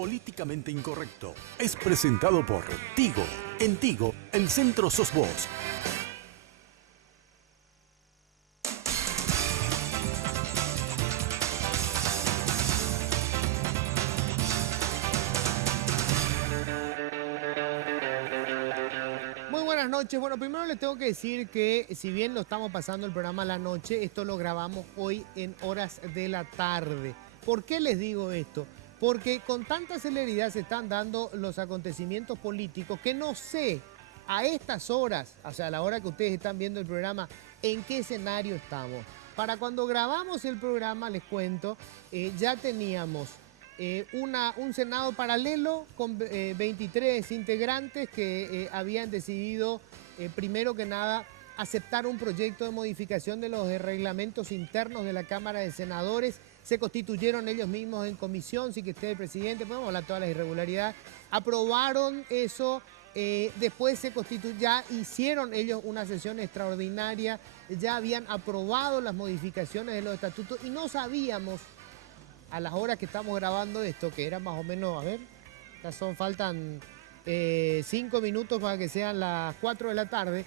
Políticamente Incorrecto es presentado por Tigo. En Tigo, el centro sos vos. Muy buenas noches. Bueno, primero les tengo que decir que si bien lo estamos pasando el programa a la noche, esto lo grabamos hoy en horas de la tarde. ¿Por qué les digo esto? Porque con tanta celeridad se están dando los acontecimientos políticos que no sé a estas horas, o sea, a la hora que ustedes están viendo el programa, en qué escenario estamos. Para cuando grabamos el programa, les cuento, ya teníamos un Senado paralelo con 23 integrantes que habían decidido, primero que nada, aceptar un proyecto de modificación de los reglamentos internos de la Cámara de Senadores. Se constituyeron ellos mismos en comisión, sí que esté el presidente, podemos hablar de todas las irregularidades. Aprobaron eso, después ya hicieron ellos una sesión extraordinaria, ya habían aprobado las modificaciones de los estatutos y no sabíamos a las horas que estamos grabando esto, que era más o menos, a ver, ya faltan 5 minutos para que sean las 4 de la tarde,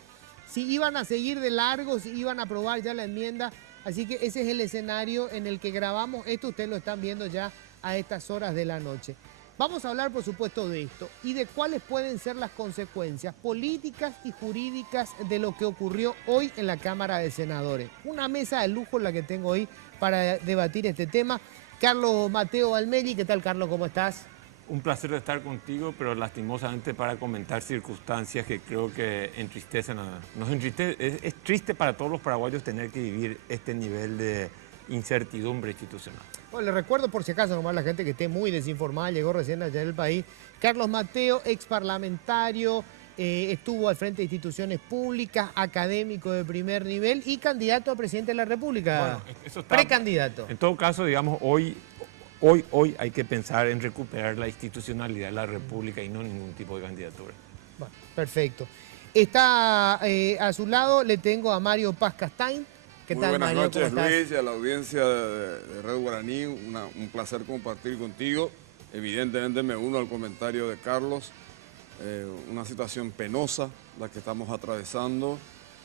si iban a seguir de largo, si iban a aprobar ya la enmienda. Así que ese es el escenario en el que grabamos esto, ustedes lo están viendo ya a estas horas de la noche. Vamos a hablar, por supuesto, de esto y de cuáles pueden ser las consecuencias políticas y jurídicas de lo que ocurrió hoy en la Cámara de Senadores. Una mesa de lujo la que tengo hoy para debatir este tema. Carlos Mateo Almelli, ¿qué tal, Carlos? ¿Cómo estás? Un placer de estar contigo, pero lastimosamente para comentar circunstancias que creo que entristecen nos entristece. Es triste para todos los paraguayos tener que vivir este nivel de incertidumbre institucional. Bueno, les recuerdo por si acaso, nomás la gente que esté muy desinformada, llegó recién allá del país. Carlos Mateo, ex parlamentario, estuvo al frente de instituciones públicas, académico de primer nivel y candidato a presidente de la República. Bueno, eso está, precandidato. En todo caso, digamos, hoy hay que pensar en recuperar la institucionalidad de la República y no ningún tipo de candidatura. Bueno, perfecto. Está a su lado, le tengo a Mario Paz Castain. ¿Qué tal, Mario? Muy buenas noches, Luis, y a la audiencia de Red Guaraní. Un placer compartir contigo. Evidentemente me uno al comentario de Carlos. Una situación penosa la que estamos atravesando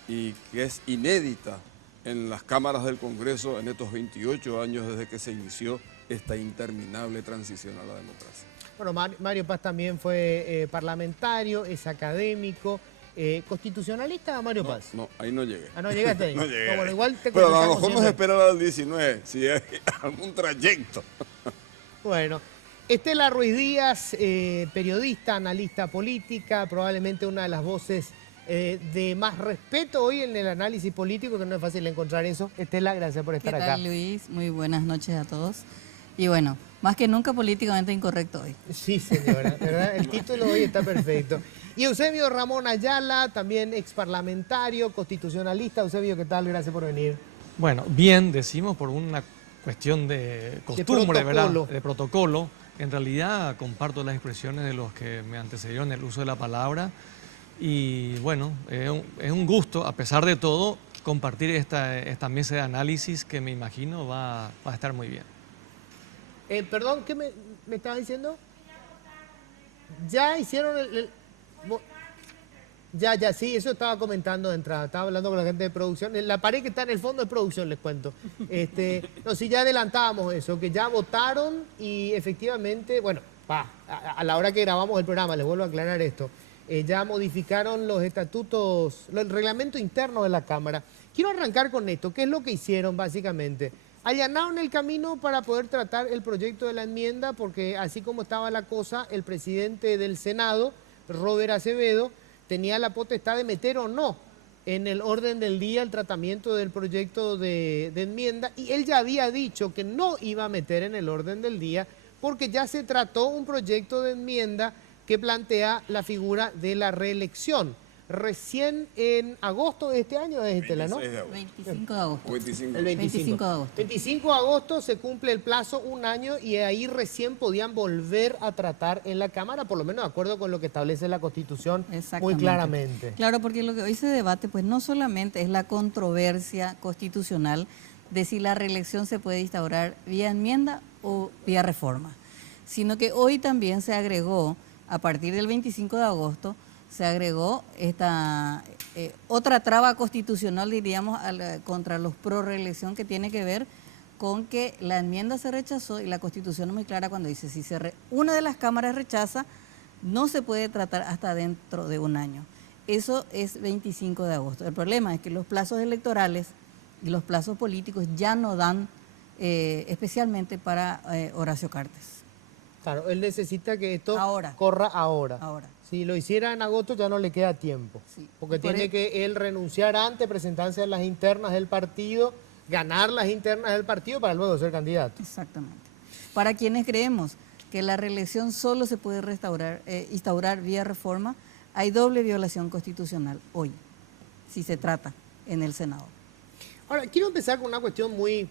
y que es inédita en las cámaras del Congreso en estos 28 años desde que se inició esta interminable transición a la democracia. Bueno, Mario Paz también fue parlamentario, es académico, constitucionalista, Mario Paz. No, ahí no llegué. Ah, no llegaste ahí. No llegué. Bueno, igual te pero a lo mejor siempre. nos esperar al 19, si hay algún trayecto. Bueno, Estela Ruiz Díaz, periodista, analista política, probablemente una de las voces de más respeto hoy en el análisis político, que no es fácil encontrar eso. Estela, gracias por estar acá. ¿Qué tal, Luis? Muy buenas noches a todos. Y bueno, más que nunca políticamente incorrecto hoy. Sí, señora, ¿verdad? El título hoy está perfecto. Y Eusebio Ramón Ayala, también ex parlamentario, constitucionalista. Eusebio, ¿qué tal? Gracias por venir. Bueno, bien, decimos por una cuestión de costumbre, ¿verdad? De protocolo. En realidad comparto las expresiones de los que me antecedieron en el uso de la palabra. Y bueno, es un gusto, a pesar de todo, compartir esta mesa de análisis que me imagino va a estar muy bien. Perdón, ¿qué me estaba diciendo? Ya hicieron Ya, sí, eso estaba comentando de entrada. Estaba hablando con la gente de producción. La pared que está en el fondo de producción, les cuento. No, sí, ya adelantábamos eso, que ya votaron y efectivamente, bueno, a la hora que grabamos el programa, les vuelvo a aclarar esto, ya modificaron los estatutos, el reglamento interno de la Cámara. Quiero arrancar con esto. ¿Qué es lo que hicieron básicamente? Allanaron el camino para poder tratar el proyecto de la enmienda, porque así como estaba la cosa, el presidente del Senado, Robert Acevedo, tenía la potestad de meter o no en el orden del día el tratamiento del proyecto de enmienda, y él ya había dicho que no iba a meter en el orden del día porque ya se trató un proyecto de enmienda que plantea la figura de la reelección. Recién en agosto de este año, Estela, ¿no? 25 de agosto. 25. El 25 de agosto. 25 de agosto se cumple el plazo, un año, y ahí recién podían volver a tratar en la Cámara, por lo menos de acuerdo con lo que establece la Constitución muy claramente. Claro, porque lo que hoy se debate, pues no solamente es la controversia constitucional de si la reelección se puede instaurar vía enmienda o vía reforma, sino que hoy también se agregó, a partir del 25 de agosto, se agregó esta otra traba constitucional, diríamos, contra los pro reelección, que tiene que ver con que la enmienda se rechazó y la Constitución es muy clara cuando dice, si una de las cámaras rechaza, no se puede tratar hasta dentro de un año. Eso es 25 de agosto. El problema es que los plazos electorales y los plazos políticos ya no dan, especialmente para Horacio Cartes. Claro, él necesita que esto Ahora. corra ahora. Ahora. Si lo hiciera en agosto ya no le queda tiempo, Sí. porque tiene que él renunciar antes, presentarse en las internas del partido, ganar las internas del partido para luego ser candidato. Exactamente. Para quienes creemos que la reelección solo se puede instaurar vía reforma, hay doble violación constitucional hoy, si se trata en el Senado. Ahora, quiero empezar con una cuestión muy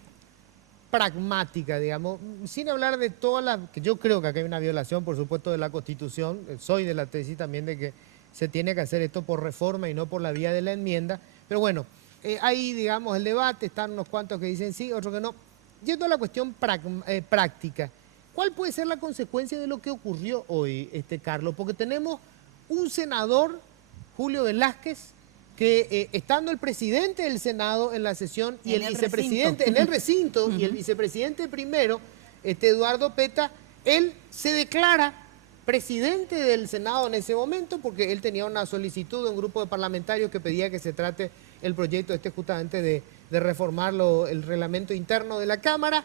pragmática, digamos, sin hablar de todas las, que yo creo que acá hay una violación, por supuesto, de la Constitución, soy de la tesis también de que se tiene que hacer esto por reforma y no por la vía de la enmienda, pero bueno, ahí, digamos, el debate, están unos cuantos que dicen sí, otros que no. Yendo a la cuestión práctica, ¿cuál puede ser la consecuencia de lo que ocurrió hoy, Carlos? Porque tenemos un senador, Julio Velázquez, que estando el presidente del Senado en la sesión y el vicepresidente en el recinto y el vicepresidente primero, Eduardo Petta, él se declara presidente del Senado en ese momento porque él tenía una solicitud de un grupo de parlamentarios que pedía que se trate el proyecto justamente de reformar el reglamento interno de la Cámara.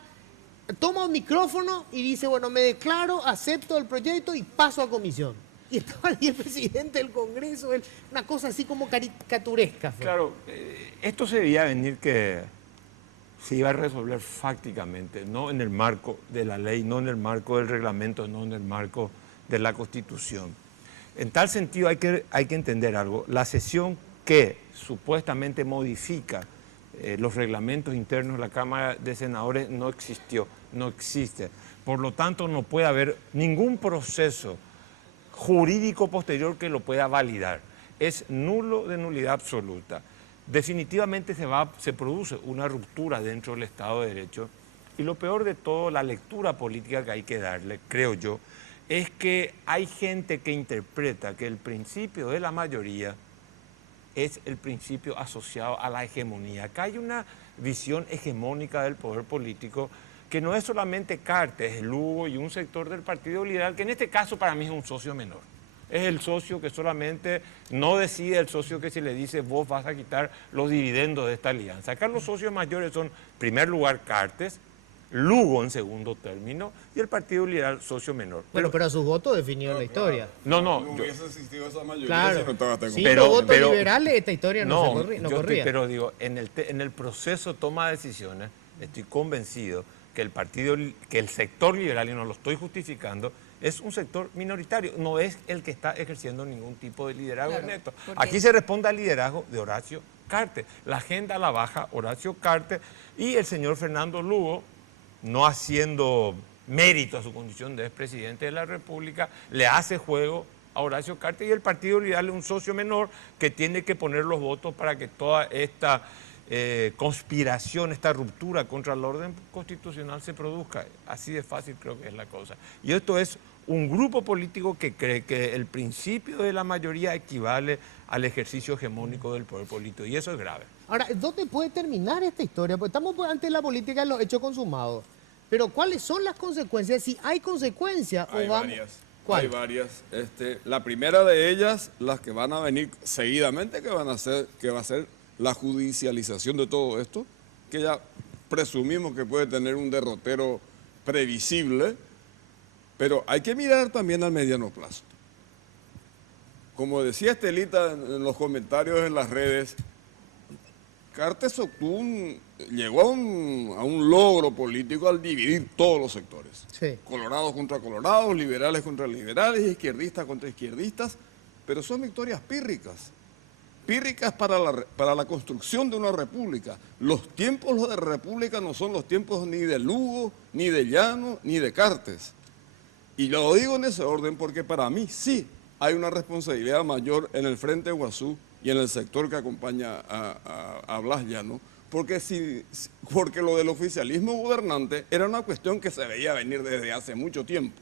Toma un micrófono y dice, bueno, me declaro, acepto el proyecto y paso a comisión. Y estaba ahí el presidente del Congreso, una cosa así como caricaturesca. Claro, esto se debía venir que se iba a resolver fácticamente, no en el marco de la ley, no en el marco del reglamento, no en el marco de la Constitución. En tal sentido hay que entender algo. La sesión que supuestamente modifica los reglamentos internos de la Cámara de Senadores no existió, no existe. Por lo tanto, no puede haber ningún proceso jurídico posterior que lo pueda validar. Es nulo, de nulidad absoluta. Definitivamente se produce una ruptura dentro del Estado de Derecho y lo peor de todo, la lectura política que hay que darle, creo yo, es que hay gente que interpreta que el principio de la mayoría es el principio asociado a la hegemonía. Acá hay una visión hegemónica del poder político que no es solamente Cartes, Lugo y un sector del Partido Liberal, que en este caso para mí es un socio menor. Es el socio que solamente no decide, el socio que se le dice vos vas a quitar los dividendos de esta alianza. Acá los socios mayores son, en primer lugar, Cartes, Lugo en segundo término y el Partido Liberal socio menor. Bueno, pero a sus votos definieron la historia. No, No hubiese existido esa mayoría, claro, si no estaba sin los votos liberales esta historia no corría. Pero digo, en el proceso de toma de decisiones, estoy convencido que el sector liberal, y no lo estoy justificando, es un sector minoritario, no es el que está ejerciendo ningún tipo de liderazgo en esto. Aquí se responde al liderazgo de Horacio Cartes. La agenda la baja Horacio Cartes y el señor Fernando Lugo, no haciendo mérito a su condición de expresidente de la República, le hace juego a Horacio Cartes y el Partido Liberal es un socio menor que tiene que poner los votos para que toda esta conspiración, esta ruptura contra el orden constitucional se produzca. Así de fácil creo que es la cosa. Y esto es un grupo político que cree que el principio de la mayoría equivale al ejercicio hegemónico del poder político y eso es grave. Ahora, ¿dónde puede terminar esta historia? Porque estamos ante la política de los hechos consumados. Pero ¿cuáles son las consecuencias? Si hay consecuencias Hay o vamos... varias. ¿Cuál? Hay varias. La primera de ellas, las que van a venir seguidamente, que va a ser la judicialización de todo esto, que ya presumimos que puede tener un derrotero previsible, pero hay que mirar también al mediano plazo. Como decía Estelita en los comentarios en las redes, Cartes llegó a un logro político al dividir todos los sectores. Sí. Colorados contra colorados, liberales contra liberales, izquierdistas contra izquierdistas, pero son victorias pírricas. Pírricas para la construcción de una república. Los tiempos de república no son los tiempos ni de Lugo, ni de Llano, ni de Cartes. Y lo digo en ese orden porque para mí sí hay una responsabilidad mayor en el Frente Guazú y en el sector que acompaña a Blas Llano, porque lo del oficialismo gobernante era una cuestión que se veía venir desde hace mucho tiempo.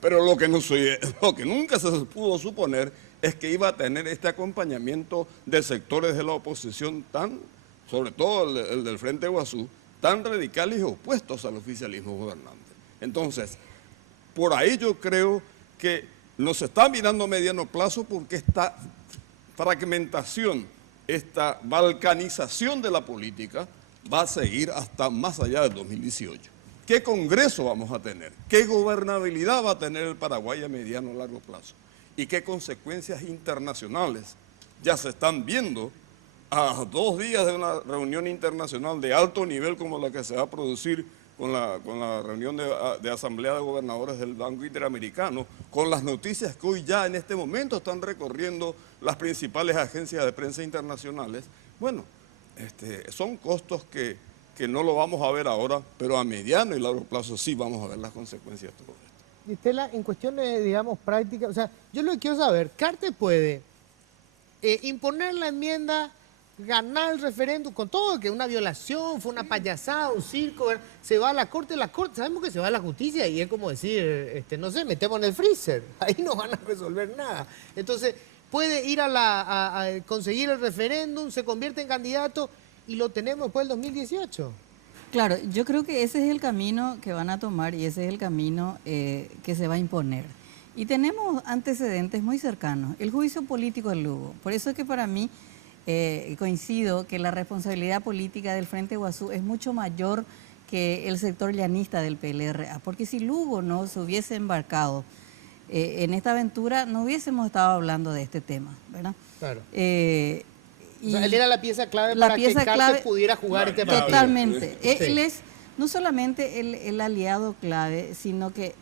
Pero lo que nunca se pudo suponer es que iba a tener este acompañamiento de sectores de la oposición sobre todo el del Frente Guazú, tan radicales y opuestos al oficialismo gobernante. Entonces, por ahí yo creo que nos está mirando a mediano plazo porque esta fragmentación, esta balcanización de la política va a seguir hasta más allá del 2018. ¿Qué Congreso vamos a tener? ¿Qué gobernabilidad va a tener el Paraguay a mediano o largo plazo? ¿Y qué consecuencias internacionales ya se están viendo a 2 días de una reunión internacional de alto nivel como la que se va a producir con la reunión de Asamblea de Gobernadores del Banco Interamericano, con las noticias que hoy ya en este momento están recorriendo las principales agencias de prensa internacionales? Bueno, son costos que no lo vamos a ver ahora, pero a mediano y largo plazo sí vamos a ver las consecuencias de todo esto. Y Estela, en cuestiones, digamos, prácticas, o sea, yo lo que quiero saber, ¿Cartes puede imponer la enmienda, ganar el referéndum con todo, que una violación, fue una payasada, un circo, se va a la corte, sabemos que se va a la justicia y es como decir, no sé, metemos en el freezer, ahí no van a resolver nada. Entonces, puede ir a conseguir el referéndum, se convierte en candidato y lo tenemos después del 2018. Claro, yo creo que ese es el camino que van a tomar y ese es el camino que se va a imponer. Y tenemos antecedentes muy cercanos. El juicio político del Lugo. Por eso es que para mí coincido que la responsabilidad política del Frente Guazú es mucho mayor que el sector llanista del PLRA. Porque si Lugo no se hubiese embarcado en esta aventura, no hubiésemos estado hablando de este tema, ¿verdad? Claro. Y o sea, él era la pieza clave para que Cartes pudiera jugar este partido. Totalmente. Sí. Él es no solamente el aliado clave, sino que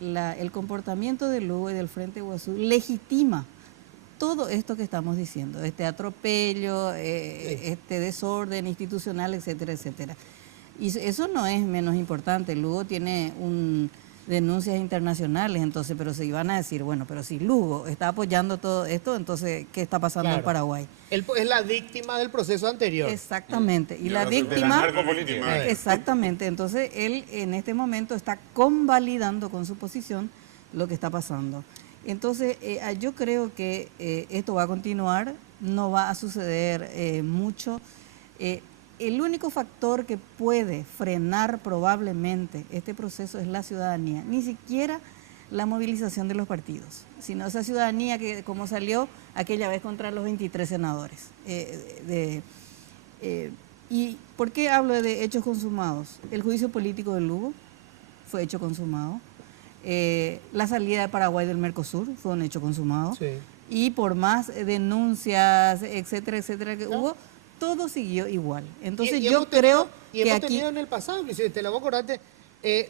el comportamiento de Lugo y del Frente Guazú legitima todo esto que estamos diciendo, este atropello, este desorden institucional, etcétera, etcétera. Y eso no es menos importante. Lugo tiene denuncias internacionales, entonces, pero se iban a decir, bueno, pero si Lugo está apoyando todo esto, entonces, ¿qué está pasando en Paraguay? Él es la víctima del proceso anterior. Exactamente. Y la víctima... Exactamente. Entonces, él en este momento está convalidando con su posición lo que está pasando. Entonces, yo creo que esto va a continuar, no va a suceder mucho. El único factor que puede frenar probablemente este proceso es la ciudadanía, ni siquiera la movilización de los partidos, sino esa ciudadanía que como salió aquella vez contra los 23 senadores. ¿Y por qué hablo de hechos consumados? El juicio político de Lugo fue hecho consumado, la salida de Paraguay del Mercosur fue un hecho consumado, sí. Y por más denuncias, etcétera, etcétera, que hubo, todo siguió igual. Entonces yo creo que hemos aquí... tenido en el pasado, inclusive, te la voy a acordarte,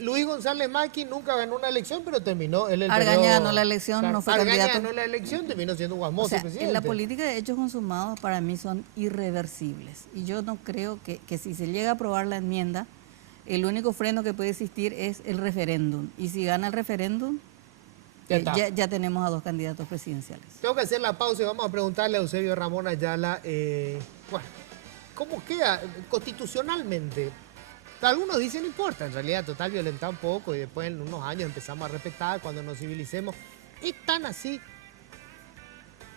Luis González Maqui nunca ganó una elección, pero terminó... Argaña ganó la elección, claro, no fue candidato. Argaña ganó la elección, terminó siendo Guasmoso presidente. En la política de hechos consumados para mí son irreversibles. Y yo no creo que si se llega a aprobar la enmienda, el único freno que puede existir es el referéndum. Y si gana el referéndum, ya tenemos a 2 candidatos presidenciales. Tengo que hacer la pausa y vamos a preguntarle a Eusebio Ramón Ayala, bueno, ¿cómo queda constitucionalmente? Algunos dicen no importa, en realidad total violentar un poco y después en unos años empezamos a respetar cuando nos civilicemos. ¿Es tan así?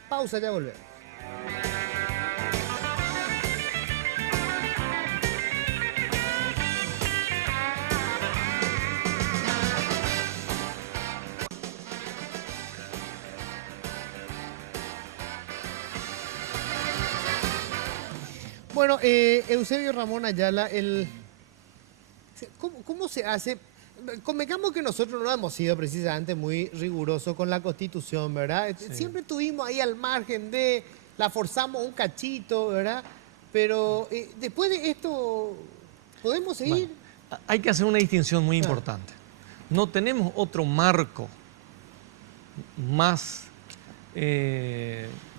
Pausa, ya volvemos. Bueno, Eusebio Ramón Ayala, ¿cómo se hace? Convengamos que nosotros no hemos sido precisamente muy rigurosos con la Constitución, ¿verdad? Sí. Siempre estuvimos ahí al margen la forzamos un cachito, ¿verdad? Pero después de esto, ¿podemos seguir? Bueno, hay que hacer una distinción muy importante. No tenemos otro marco más...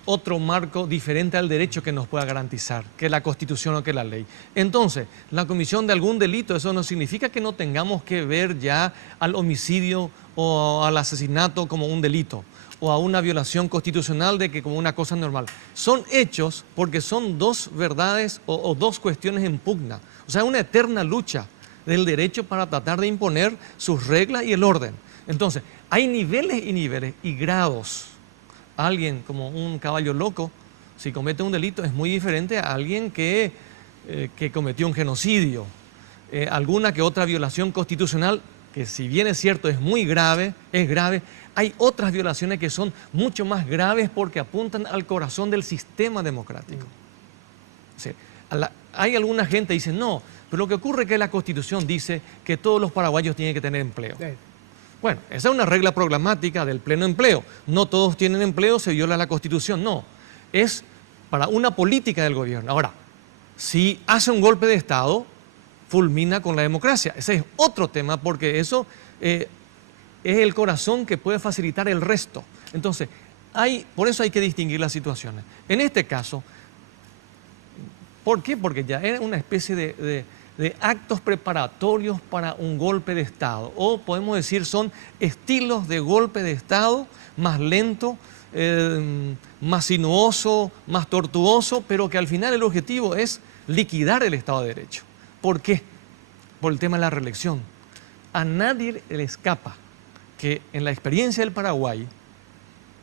otro marco diferente al derecho que nos pueda garantizar, que la Constitución o que la ley. Entonces, la comisión de algún delito, eso no significa que no tengamos que ver ya al homicidio o al asesinato como un delito, o a una violación constitucional de que como una cosa normal. Son hechos porque son 2 verdades o 2 cuestiones en pugna. O sea, una eterna lucha del derecho para tratar de imponer sus reglas y el orden. Entonces, hay niveles y niveles y grados. Alguien como un caballo loco, si comete un delito, es muy diferente a alguien que cometió un genocidio. Alguna que otra violación constitucional, que si bien es cierto es muy grave, es grave, hay otras violaciones que son mucho más graves porque apuntan al corazón del sistema democrático. O sea, hay alguna gente que dice, no, pero lo que ocurre es que la Constitución dice que todos los paraguayos tienen que tener empleo. Sí. Bueno, esa es una regla programática del pleno empleo. No todos tienen empleo, se viola la Constitución. No, es para una política del gobierno. Ahora, si hace un golpe de Estado, fulmina con la democracia. Ese es otro tema porque eso es el corazón que puede facilitar el resto. Entonces, por eso hay que distinguir las situaciones. En este caso, ¿por qué? Porque ya era una especie de actos preparatorios para un golpe de Estado. O podemos decir son estilos de golpe de Estado más lento, más sinuoso, más tortuoso, pero que al final el objetivo es liquidar el Estado de Derecho. ¿Por qué? Por el tema de la reelección. A nadie le escapa que en la experiencia del Paraguay,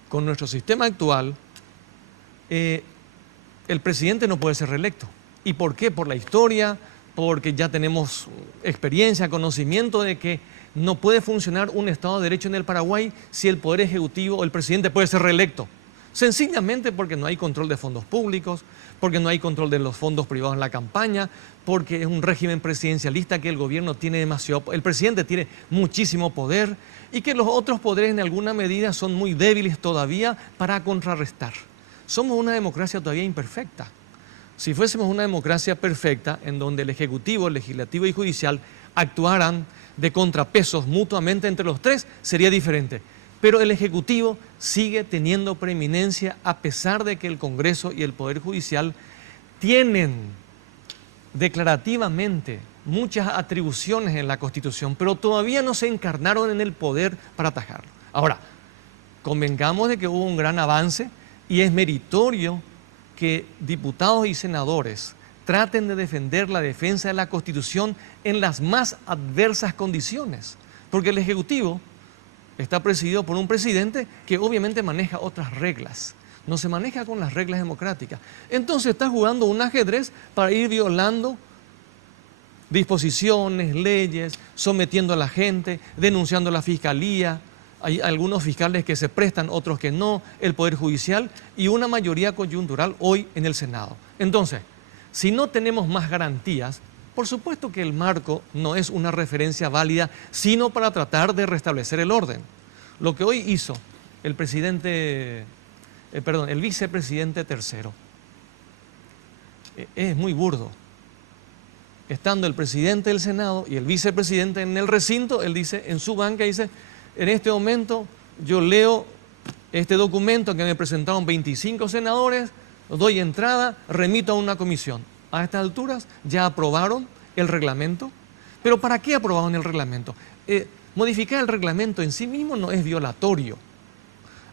con nuestro sistema actual, el presidente no puede ser reelecto. ¿Y por qué? Por la historia, porque ya tenemos experiencia, conocimiento de que no puede funcionar un Estado de Derecho en el Paraguay si el Poder Ejecutivo o el presidente puede ser reelecto. Sencillamente porque no hay control de fondos públicos, porque no hay control de los fondos privados en la campaña, porque es un régimen presidencialista que el gobierno tiene demasiado, el presidente tiene muchísimo poder y que los otros poderes en alguna medida son muy débiles todavía para contrarrestar. Somos una democracia todavía imperfecta. Si fuésemos una democracia perfecta, en donde el Ejecutivo, el Legislativo y Judicial actuaran de contrapesos mutuamente entre los tres, sería diferente. Pero el Ejecutivo sigue teniendo preeminencia a pesar de que el Congreso y el Poder Judicial tienen declarativamente muchas atribuciones en la Constitución, pero todavía no se encarnaron en el poder para atajarlo. Ahora, convengamos de que hubo un gran avance y es meritorio que diputados y senadores traten de defender la defensa de la Constitución en las más adversas condiciones, porque el Ejecutivo está presidido por un presidente que obviamente maneja otras reglas, no se maneja con las reglas democráticas. Entonces está jugando un ajedrez para ir violando disposiciones, leyes, sometiendo a la gente, denunciando a la Fiscalía. Hay algunos fiscales que se prestan, otros que no, el Poder Judicial y una mayoría coyuntural hoy en el Senado. Entonces, si no tenemos más garantías, por supuesto que el marco no es una referencia válida, sino para tratar de restablecer el orden. Lo que hoy hizo el vicepresidente tercero es muy burdo. Estando el presidente del Senado y el vicepresidente en el recinto, él dice, en su banca dice, en este momento yo leo este documento que me presentaron 25 senadores, doy entrada, remito a una comisión. A estas alturas ya aprobaron el reglamento. ¿Pero para qué aprobaron el reglamento? Modificar el reglamento en sí mismo no es violatorio.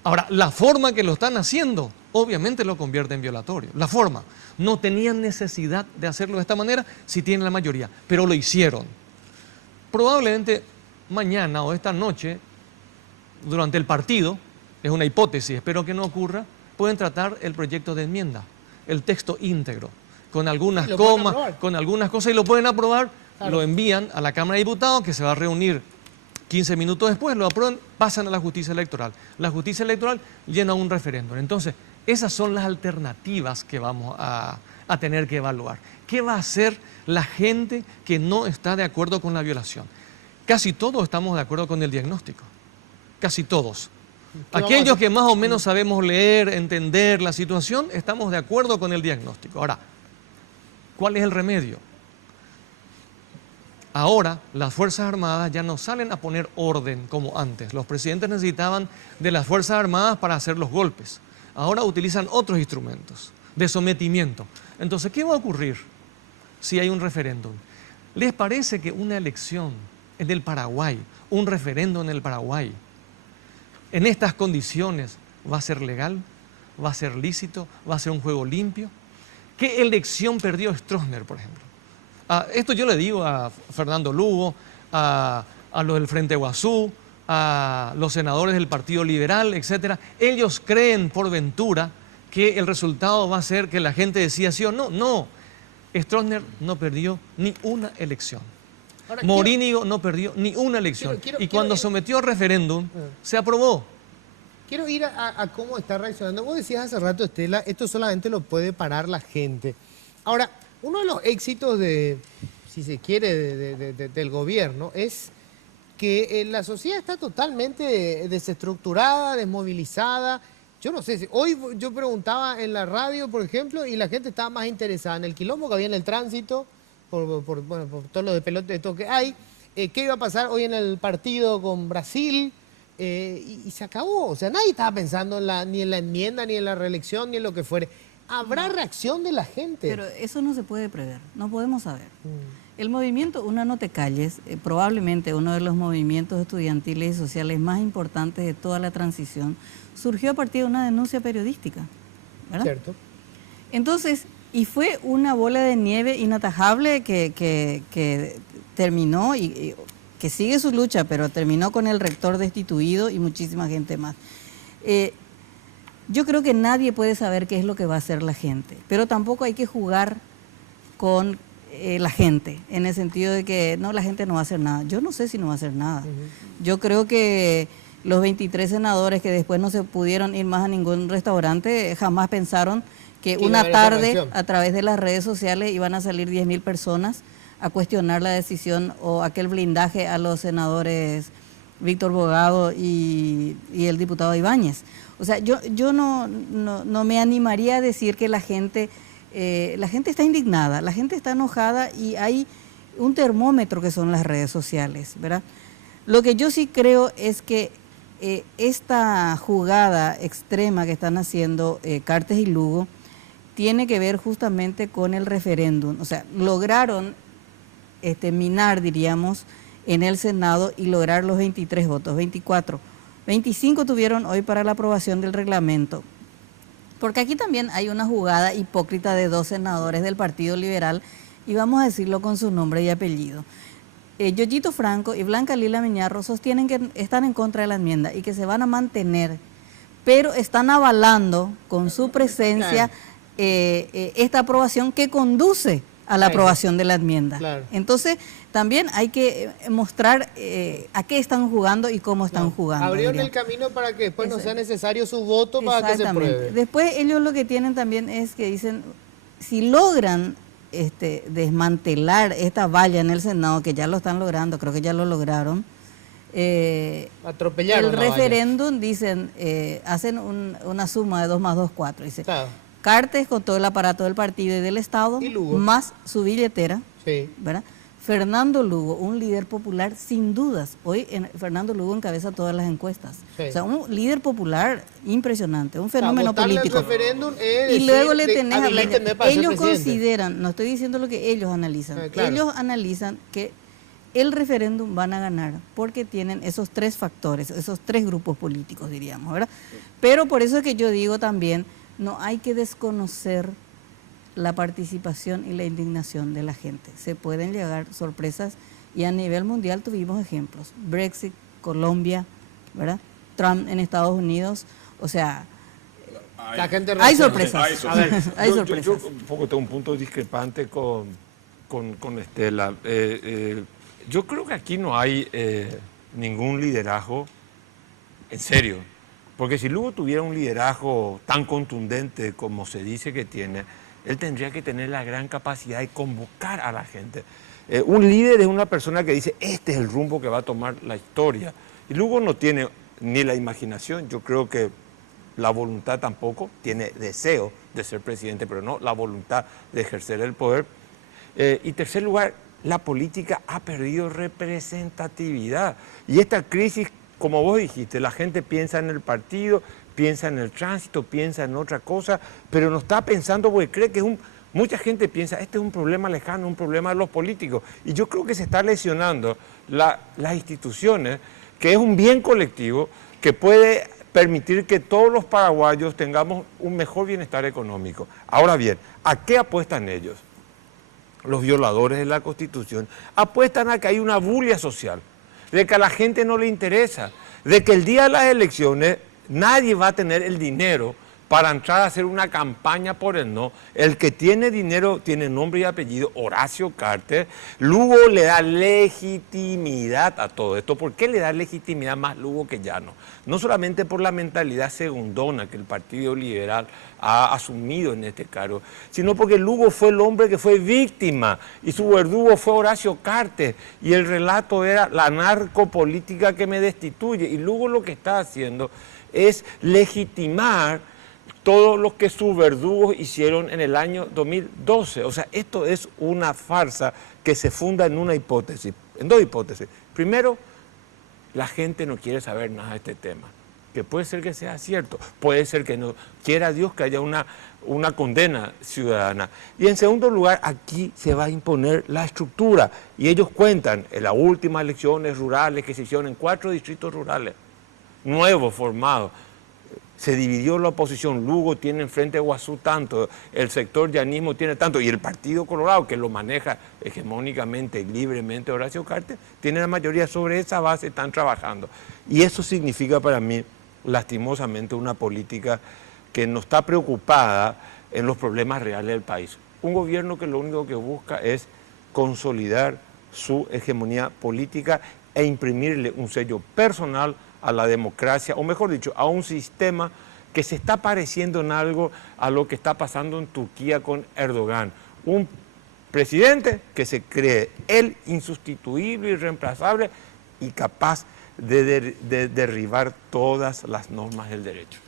Ahora, la forma que lo están haciendo, obviamente lo convierte en violatorio. La forma. No tenían necesidad de hacerlo de esta manera si tienen la mayoría, pero lo hicieron. Probablemente mañana o esta noche, durante el partido, es una hipótesis, espero que no ocurra, pueden tratar el proyecto de enmienda, el texto íntegro, con algunas comas, con algunas cosas y lo pueden aprobar, claro. Lo envían a la Cámara de Diputados que se va a reunir 15 minutos después, lo aprueban, pasan a la justicia electoral. La justicia electoral llena un referéndum. Entonces, esas son las alternativas que vamos a tener que evaluar. ¿Qué va a hacer la gente que no está de acuerdo con la violación? Casi todos estamos de acuerdo con el diagnóstico. Casi todos. Aquellos que más o menos sabemos leer, entender la situación, estamos de acuerdo con el diagnóstico. Ahora, ¿cuál es el remedio? Ahora las Fuerzas Armadas ya no salen a poner orden como antes. Los presidentes necesitaban de las Fuerzas Armadas para hacer los golpes. Ahora utilizan otros instrumentos de sometimiento. Entonces, ¿qué va a ocurrir si hay un referéndum? ¿Les parece que una elección en el Paraguay, un referéndum en el Paraguay, en estas condiciones va a ser legal? ¿Va a ser lícito? ¿Va a ser un juego limpio? ¿Qué elección perdió Stroessner, por ejemplo? Esto yo le digo a Fernando Lugo, a los del Frente Guazú, a los senadores del Partido Liberal, etcétera. Ellos creen por ventura que el resultado va a ser que la gente decida sí o no. No, Stroessner no perdió ni una elección. Ahora, Morínigo no perdió ni una elección. Y cuando sometió referéndum, se aprobó. Quiero ir a cómo está reaccionando. Vos decías hace rato, Estela, esto solamente lo puede parar la gente. Ahora, uno de los éxitos de, si se quiere, del gobierno es que la sociedad está totalmente desestructurada, desmovilizada. Yo no sé, hoy yo preguntaba en la radio, por ejemplo, y la gente estaba más interesada en el quilombo que había en el tránsito, por todo lo de pelota de toque hay, qué iba a pasar hoy en el partido con Brasil, y se acabó. O sea, nadie estaba pensando ni en la enmienda, ni en la reelección, ni en lo que fuere. ¿Habrá reacción de la gente? Pero eso no se puede prever, no podemos saber. El movimiento Una No Te Calles, probablemente uno de los movimientos estudiantiles y sociales más importantes de toda la transición, surgió a partir de una denuncia periodística, ¿verdad? Cierto. Entonces, y fue una bola de nieve inatajable que terminó y que sigue su lucha, pero terminó con el rector destituido y muchísima gente más. Yo creo que nadie puede saber qué es lo que va a hacer la gente, pero tampoco hay que jugar con la gente, en el sentido de que no, la gente no va a hacer nada. Yo no sé si no va a hacer nada. Yo creo que los 23 senadores que después no se pudieron ir más a ningún restaurante, jamás pensaron que una tarde a través de las redes sociales iban a salir 10.000 personas a cuestionar la decisión o aquel blindaje a los senadores Víctor Bogado y el diputado Ibáñez. O sea, yo no me animaría a decir que la gente está indignada, la gente está enojada y hay un termómetro que son las redes sociales, ¿verdad? Lo que yo sí creo es que esta jugada extrema que están haciendo Cartes y Lugo tiene que ver justamente con el referéndum. O sea, lograron minar, diríamos, en el Senado y lograr los 23 votos, 24. 25 tuvieron hoy para la aprobación del reglamento. Porque aquí también hay una jugada hipócrita de 2 senadores del Partido Liberal, y vamos a decirlo con su nombre y apellido. Yoyito Franco y Blanca Lila Miñarro sostienen que están en contra de la enmienda y que se van a mantener, pero están avalando con su presencia esta aprobación que conduce a la aprobación de la enmienda. Claro. Entonces, también hay que mostrar a qué están jugando y cómo están jugando. Abrieron el camino para que después no sea necesario su voto para que se pruebe. Después ellos lo que tienen también es que dicen, si logran desmantelar esta valla en el Senado, que ya lo están logrando, creo que ya lo lograron, atropellaron el referéndum, dicen, hacen una suma de 2 más 2, 4. Dice, claro. Cartes con todo el aparato del partido y del Estado, más su billetera, ¿verdad? Fernando Lugo, un líder popular sin dudas. Hoy Fernando Lugo encabeza todas las encuestas. O sea, un líder popular impresionante, un fenómeno político. Y luego le tenés a Blanca. Ellos consideran, no estoy diciendo lo que ellos analizan, ellos analizan que el referéndum van a ganar porque tienen esos 3 factores, esos 3 grupos políticos, diríamos, ¿verdad? Pero por eso es que yo digo también, no hay que desconocer la participación y la indignación de la gente. Se pueden llegar sorpresas y a nivel mundial tuvimos ejemplos. Brexit, Colombia, ¿verdad? Trump en Estados Unidos. O sea, hay sorpresas. Hay sorpresas. Yo un poco tengo un punto discrepante con Estela. Yo creo que aquí no hay ningún liderazgo en serio. Porque si Lugo tuviera un liderazgo tan contundente como se dice que tiene, él tendría que tener la gran capacidad de convocar a la gente. Un líder es una persona que dice, este es el rumbo que va a tomar la historia. Y Lugo no tiene ni la imaginación, yo creo que la voluntad tampoco, tiene deseo de ser presidente, pero no la voluntad de ejercer el poder. Y tercer lugar, la política ha perdido representatividad. Y esta crisis, como vos dijiste, la gente piensa en el partido, piensa en el tránsito, piensa en otra cosa, pero no está pensando porque cree que mucha gente piensa, este es un problema lejano, un problema de los políticos. Y yo creo que se está lesionando las instituciones, que es un bien colectivo que puede permitir que todos los paraguayos tengamos un mejor bienestar económico. Ahora bien, ¿a qué apuestan ellos? Los violadores de la Constitución apuestan a que hay una bulia social. de que a la gente no le interesa, de que el día de las elecciones nadie va a tener el dinero para entrar a hacer una campaña por el no. El que tiene dinero tiene nombre y apellido, Horacio Carter. Lugo le da legitimidad a todo esto. ¿Por qué le da legitimidad más Lugo que Llano? No solamente por la mentalidad segundona que el Partido Liberal ha asumido en este cargo, sino porque Lugo fue el hombre que fue víctima y su verdugo fue Horacio Carter y el relato era la narcopolítica que me destituye. Y Lugo lo que está haciendo es legitimar todo lo que sus verdugos hicieron en el año 2012. O sea, esto es una farsa que se funda en una hipótesis, en dos hipótesis. Primero, la gente no quiere saber nada de este tema, que puede ser que sea cierto, puede ser que no, quiera Dios que haya una condena ciudadana. Y en segundo lugar, aquí se va a imponer la estructura, y ellos cuentan en las últimas elecciones rurales que se hicieron en 4 distritos rurales, nuevos formados. Se dividió la oposición, Lugo tiene enfrente a Guazú tanto, el sector llanismo tiene tanto, y el Partido Colorado, que lo maneja hegemónicamente, libremente Horacio Carter, tiene la mayoría. Sobre esa base, están trabajando. Y eso significa para mí, lastimosamente, una política que no está preocupada en los problemas reales del país. Un gobierno que lo único que busca es consolidar su hegemonía política e imprimirle un sello personal a la democracia, o mejor dicho, a un sistema que se está pareciendo en algo a lo que está pasando en Turquía con Erdogan. Un presidente que se cree él insustituible, irreemplazable y capaz de derribar todas las normas del derecho.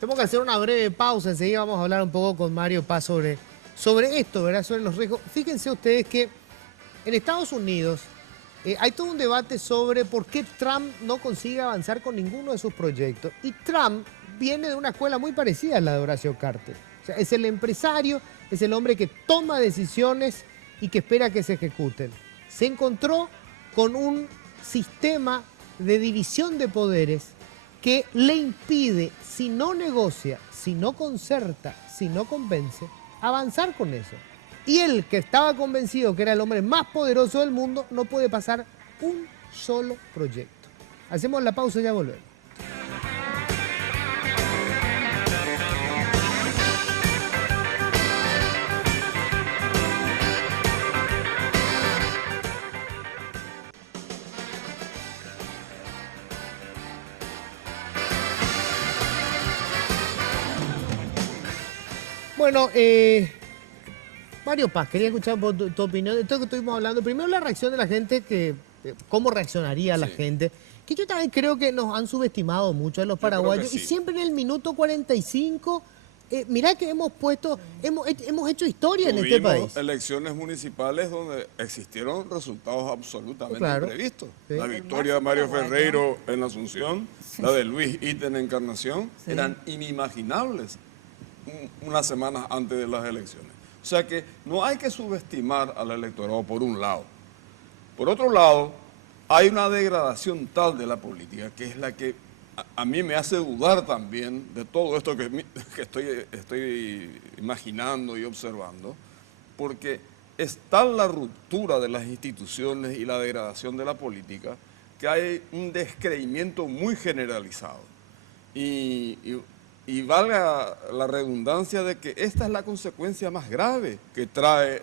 Tenemos que hacer una breve pausa, enseguida vamos a hablar un poco con Mario Paz sobre esto, ¿verdad? Sobre los riesgos. Fíjense ustedes que en Estados Unidos hay todo un debate sobre por qué Trump no consigue avanzar con ninguno de sus proyectos. Y Trump viene de una escuela muy parecida a la de Horacio Carter. O sea, es el empresario, es el hombre que toma decisiones y que espera que se ejecuten. Se encontró con un sistema de división de poderes que le impide, si no negocia, si no concerta, si no convence, avanzar con eso. Y él, que estaba convencido que era el hombre más poderoso del mundo, no puede pasar un solo proyecto. Hacemos la pausa y ya volvemos. Bueno, Mario Paz, quería escuchar tu opinión de esto que estuvimos hablando. Primero la reacción de la gente, cómo reaccionaría la gente. Que yo también creo que nos han subestimado mucho a los paraguayos. Sí. Y siempre en el minuto 45, mirá que hemos hecho historia en este país. Tuvimos elecciones municipales donde existieron resultados absolutamente imprevistos. Sí. La victoria de Mario Ferreiro en Asunción, la de Luis Itten en Encarnación, eran inimaginables unas semanas antes de las elecciones. O sea que no hay que subestimar al electorado por un lado. Por otro lado, hay una degradación tal de la política que es la que a mí me hace dudar también de todo esto que estoy imaginando y observando, porque es tal la ruptura de las instituciones y la degradación de la política que hay un descreimiento muy generalizado. Y valga la redundancia de que esta es la consecuencia más grave que trae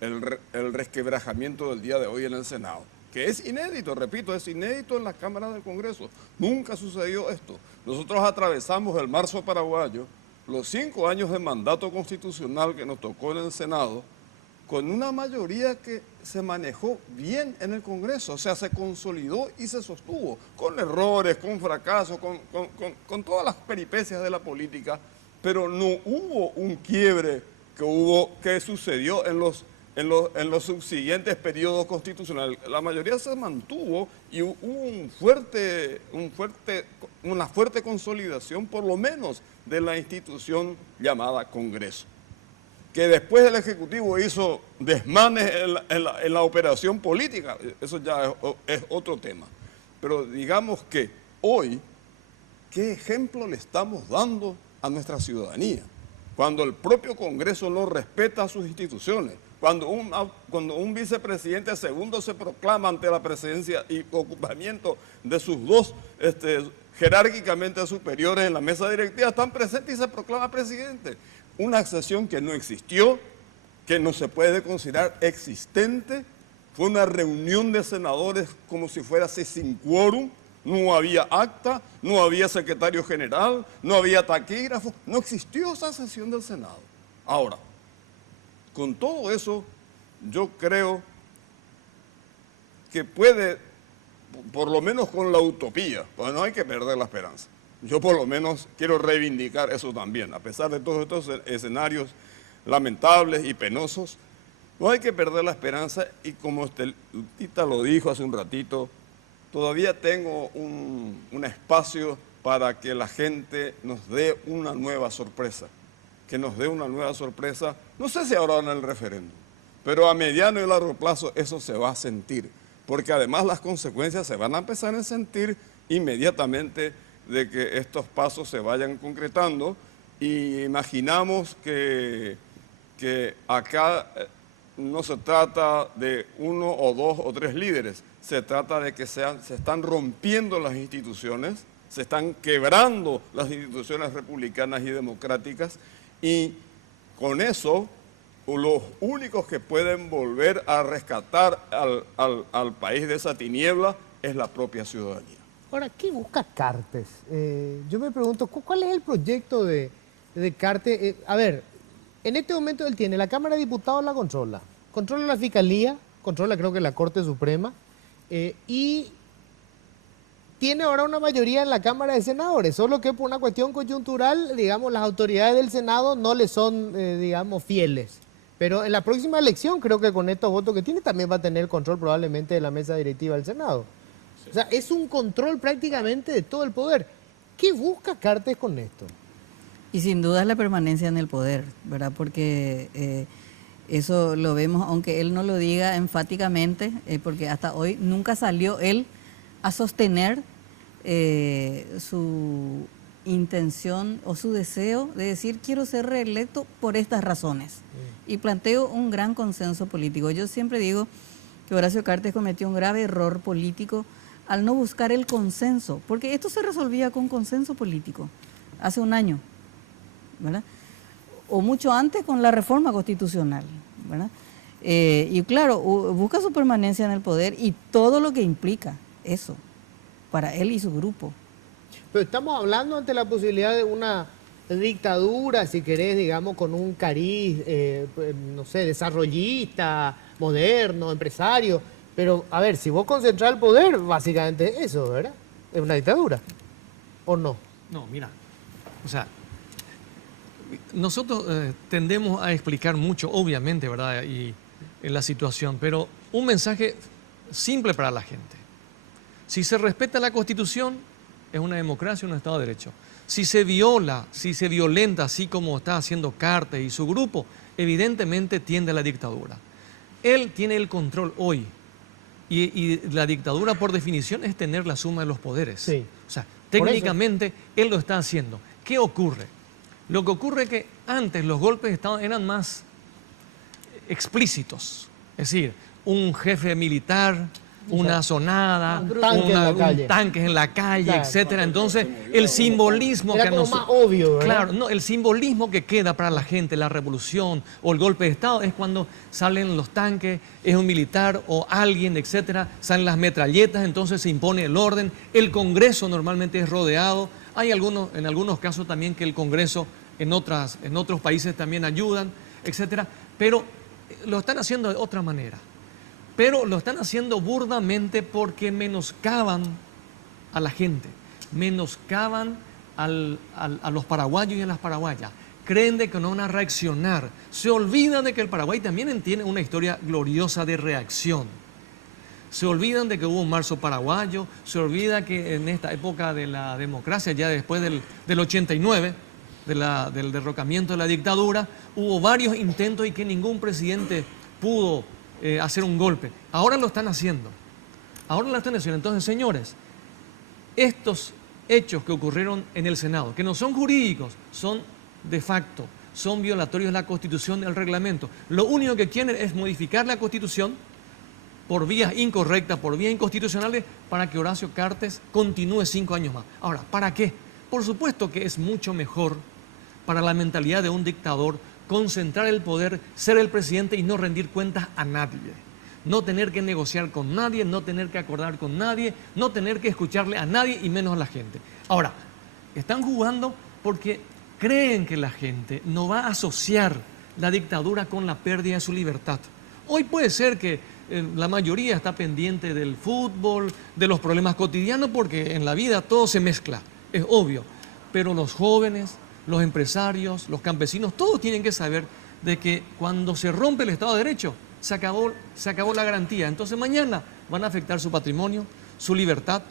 el resquebrajamiento del día de hoy en el Senado, que es inédito, repito, es inédito en las cámaras del Congreso. Nunca sucedió esto. Nosotros atravesamos el marzo paraguayo, los 5 años de mandato constitucional que nos tocó en el Senado, con una mayoría que se manejó bien en el Congreso, o sea, se consolidó y se sostuvo, con errores, con fracasos, con todas las peripecias de la política, pero no hubo un quiebre que sucedió en los subsiguientes periodos constitucionales. La mayoría se mantuvo y hubo una fuerte consolidación, por lo menos, de la institución llamada Congreso, que después el Ejecutivo hizo desmanes en la operación política. Eso ya es otro tema. Pero digamos que hoy, ¿qué ejemplo le estamos dando a nuestra ciudadanía? Cuando el propio Congreso no respeta a sus instituciones, Cuando un vicepresidente segundo se proclama ante la presidencia y ocupamiento de sus dos jerárquicamente superiores en la mesa directiva, están presentes y se proclama presidente. Una sesión que no existió, que no se puede considerar existente, fue una reunión de senadores como si fuera así sin quórum, no había acta, no había secretario general, no había taquígrafo, no existió esa sesión del Senado. Ahora, con todo eso, yo creo que puede, por lo menos con la utopía, pues no hay que perder la esperanza. Yo por lo menos quiero reivindicar eso también, a pesar de todos estos escenarios lamentables y penosos, no hay que perder la esperanza y como Tita lo dijo hace un ratito, todavía tengo un espacio para que la gente nos dé una nueva sorpresa, no sé si ahora en el referéndum, pero a mediano y largo plazo eso se va a sentir, porque además las consecuencias se van a empezar a sentir inmediatamente de que estos pasos se vayan concretando y imaginamos que acá no se trata de 1 o 2 o 3 líderes, se trata de que se están rompiendo las instituciones, se están quebrando las instituciones republicanas y democráticas y con eso los únicos que pueden volver a rescatar al país de esa tiniebla es la propia ciudadanía. Ahora, ¿qué busca Cartes? Yo me pregunto, ¿cuál es el proyecto de Cartes? A ver, en este momento él tiene la Cámara de Diputados, la controla la Fiscalía, controla creo que la Corte Suprema, y tiene ahora una mayoría en la Cámara de Senadores, solo que por una cuestión coyuntural, digamos, las autoridades del Senado no le son, digamos, fieles. Pero en la próxima elección, creo que con estos votos que tiene, también va a tener control probablemente de la mesa directiva del Senado. O sea, es un control prácticamente de todo el poder. ¿Qué busca Cartes con esto? Y sin duda es la permanencia en el poder, ¿verdad? Porque eso lo vemos, aunque él no lo diga enfáticamente, porque hasta hoy nunca salió él a sostener su intención o su deseo de decir quiero ser reelecto por estas razones. Y planteo un gran consenso político. Yo siempre digo que Horacio Cartes cometió un grave error político al no buscar el consenso, porque esto se resolvía con consenso político hace un año, ¿verdad? O mucho antes con la reforma constitucional, ¿verdad? Y claro, busca su permanencia en el poder y todo lo que implica eso para él y su grupo. Pero estamos hablando ante la posibilidad de una dictadura, si querés, digamos, con un cariz, no sé, desarrollista, moderno, empresario. Pero, a ver, si vos concentrás el poder, básicamente es eso, ¿verdad? Es una dictadura, ¿o no? No, mira, o sea, nosotros tendemos a explicar mucho, obviamente, ¿verdad? Y en la situación, pero un mensaje simple para la gente. Si se respeta la Constitución, es una democracia, un Estado de Derecho. Si se viola, si se violenta, así como está haciendo Cartes y su grupo, evidentemente tiende a la dictadura. Él tiene el control hoy. Y la dictadura, por definición, es tener la suma de los poderes. Sí. O sea, técnicamente, él lo está haciendo. ¿Qué ocurre? Lo que ocurre es que antes los golpes de Estado eran más explícitos. Es decir, un jefe militar, una sonada, un tanque en la calle, claro, etcétera. Entonces, el simbolismo era que como más obvio, ¿verdad? Claro, no, el simbolismo que queda para la gente, la revolución o el golpe de Estado, es cuando salen los tanques, es un militar o alguien, etcétera, salen las metralletas, entonces se impone el orden. El Congreso normalmente es rodeado. Hay en algunos casos también que el Congreso en otros países también ayudan, etcétera. Pero lo están haciendo de otra manera. Pero lo están haciendo burdamente porque menoscaban a la gente, menoscaban a los paraguayos y a las paraguayas. Creen de que no van a reaccionar. Se olvidan de que el Paraguay también tiene una historia gloriosa de reacción. Se olvidan de que hubo un marzo paraguayo, se olvida que en esta época de la democracia, ya después del 89, del derrocamiento de la dictadura, hubo varios intentos y que ningún presidente pudo hacer un golpe. Ahora lo están haciendo. Entonces, señores, estos hechos que ocurrieron en el Senado, que no son jurídicos, son de facto, son violatorios de la Constitución y el reglamento. Lo único que quieren es modificar la Constitución por vías incorrectas, por vías inconstitucionales, para que Horacio Cartes continúe 5 años más. Ahora, ¿para qué? Por supuesto que es mucho mejor para la mentalidad de un dictador concentrar el poder, ser el presidente y no rendir cuentas a nadie. No tener que negociar con nadie, no tener que acordar con nadie, no tener que escucharle a nadie y menos a la gente. Ahora, están jugando porque creen que la gente no va a asociar la dictadura con la pérdida de su libertad. Hoy puede ser que la mayoría está pendiente del fútbol, de los problemas cotidianos, porque en la vida todo se mezcla, es obvio. Pero los jóvenes, los empresarios, los campesinos, todos tienen que saber de que cuando se rompe el Estado de Derecho, se acabó la garantía. Entonces mañana van a afectar su patrimonio, su libertad,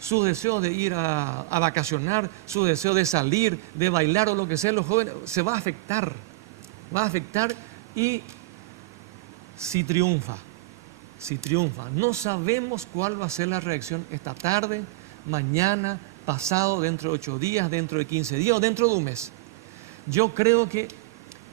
sus deseos de ir a vacacionar, su deseo de salir, de bailar o lo que sea, los jóvenes, se va a afectar. Va a afectar y si triunfa, no sabemos cuál va a ser la reacción esta tarde, mañana, pasado, dentro de 8 días, dentro de 15 días o dentro de un mes. Yo creo que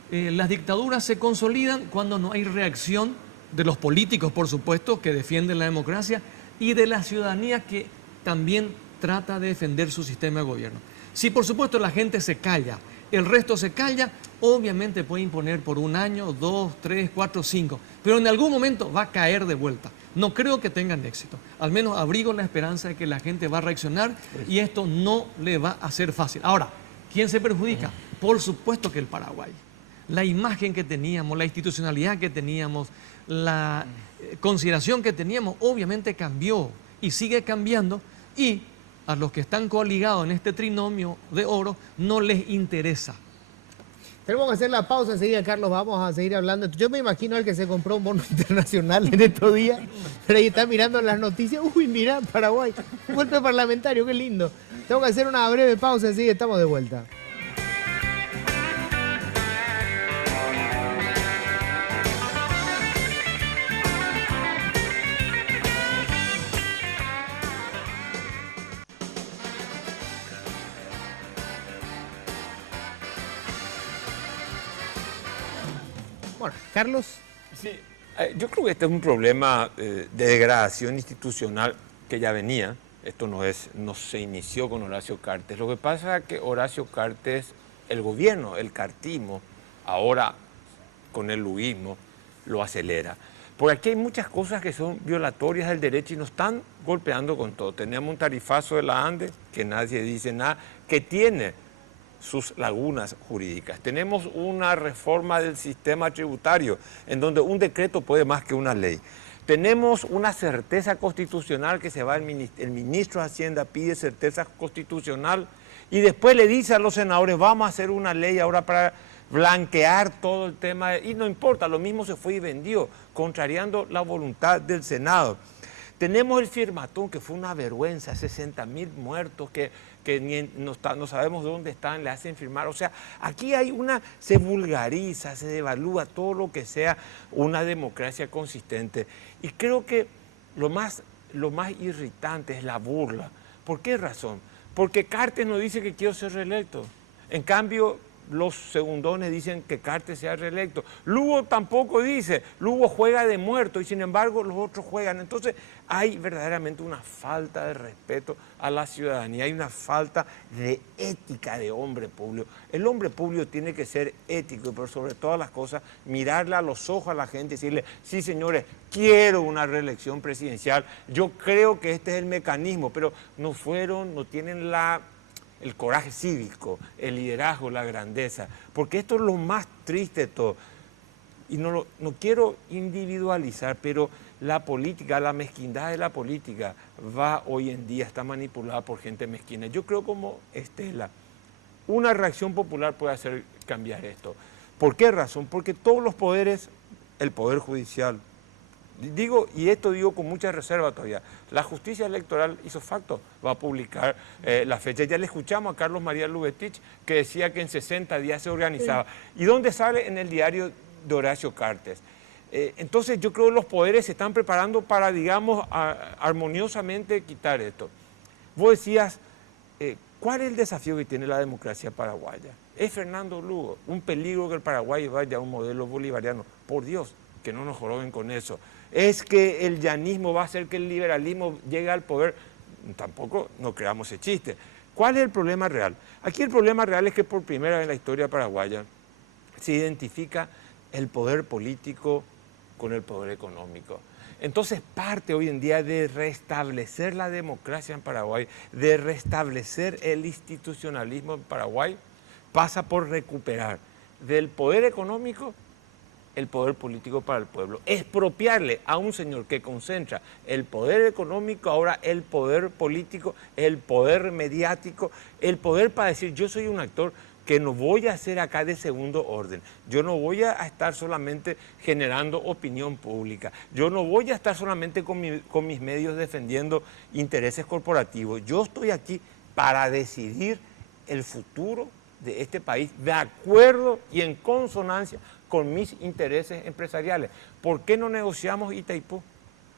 las dictaduras se consolidan cuando no hay reacción de los políticos, por supuesto, que defienden la democracia, y de la ciudadanía que también trata de defender su sistema de gobierno. Si por supuesto la gente se calla, el resto se calla, obviamente puede imponer por 1 año, 2, 3, 4, 5, pero en algún momento va a caer de vuelta. No creo que tengan éxito. Al menos abrigo la esperanza de que la gente va a reaccionar y esto no le va a ser fácil. Ahora, ¿quién se perjudica? Por supuesto que el Paraguay. La imagen que teníamos, la institucionalidad que teníamos, la consideración que teníamos, obviamente cambió y sigue cambiando, y a los que están coligados en este trinomio de oro no les interesa. Tenemos que hacer la pausa enseguida, Carlos, vamos a seguir hablando. Yo me imagino al que se compró un bono internacional en estos días, pero ahí está mirando las noticias. Uy, mira, Paraguay, un golpe parlamentario, qué lindo. Tengo que hacer una breve pausa, enseguida estamos de vuelta. Bueno, Carlos. Sí, yo creo que este es un problema de degradación institucional que ya venía. Esto no se inició con Horacio Cartes. Lo que pasa es que Horacio Cartes, el gobierno, el cartismo, ahora con el luismo, lo acelera. Porque aquí hay muchas cosas que son violatorias del derecho y nos están golpeando con todo. Tenemos un tarifazo de la ANDE, que nadie dice nada, que tiene sus lagunas jurídicas. Tenemos una reforma del sistema tributario, en donde un decreto puede más que una ley. Tenemos una certeza constitucional que se va, el ministro de Hacienda pide certeza constitucional y después le dice a los senadores, vamos a hacer una ley ahora para blanquear todo el tema, y no importa, lo mismo se fue y vendió, contrariando la voluntad del Senado. Tenemos el firmatón, que fue una vergüenza, 60.000 muertos que no sabemos dónde están, le hacen firmar. O sea, aquí se vulgariza, se devalúa todo lo que sea una democracia consistente. Y creo que lo más irritante es la burla. ¿Por qué razón? Porque Cartes no dice que quiero ser reelecto. En cambio, los segundones dicen que Cartes sea reelecto. Lugo tampoco dice, Lugo juega de muerto y sin embargo los otros juegan. Entonces hay verdaderamente una falta de respeto a la ciudadanía, hay una falta de ética de hombre público. El hombre público tiene que ser ético, pero sobre todas las cosas mirarle a los ojos a la gente y decirle, sí señores, quiero una reelección presidencial, yo creo que este es el mecanismo, pero no tienen el coraje cívico, el liderazgo, la grandeza, porque esto es lo más triste de todo. Y no quiero individualizar, pero la política, la mezquindad de la política hoy en día está manipulada por gente mezquina. Yo creo, como Estela, una reacción popular puede hacer cambiar esto. ¿Por qué razón? Porque todos los poderes, el Poder Judicial, y esto digo con mucha reserva todavía, la justicia electoral hizo facto, va a publicar la fecha. Ya le escuchamos a Carlos María Lubetich que decía que en 60 días se organizaba. ¿Y dónde sale? En el diario de Horacio Cartes. Entonces yo creo que los poderes se están preparando para, digamos, armoniosamente quitar esto. Vos decías, ¿Cuál es el desafío que tiene la democracia paraguaya? Es Fernando Lugo, un peligro que el Paraguay vaya a un modelo bolivariano. Por Dios, que no nos joroben con eso. Es que el llanismo va a hacer que el liberalismo llegue al poder. Tampoco no creamos ese chiste. ¿Cuál es el problema real? Aquí el problema real es que por primera vez en la historia paraguaya se identifica el poder político con el poder económico. Entonces parte hoy en día de restablecer la democracia en Paraguay, de restablecer el institucionalismo en Paraguay, pasa por recuperar del poder económico el poder político para el pueblo. Expropiarle a un señor que concentra el poder económico, ahora el poder político, el poder mediático, el poder para decir yo soy un actor que no voy a ser acá de segundo orden, yo no voy a estar solamente generando opinión pública, yo no voy a estar solamente con mis medios defendiendo intereses corporativos, yo estoy aquí para decidir el futuro de este país de acuerdo y en consonancia con mis intereses empresariales. ¿Por qué no negociamos Itaipú?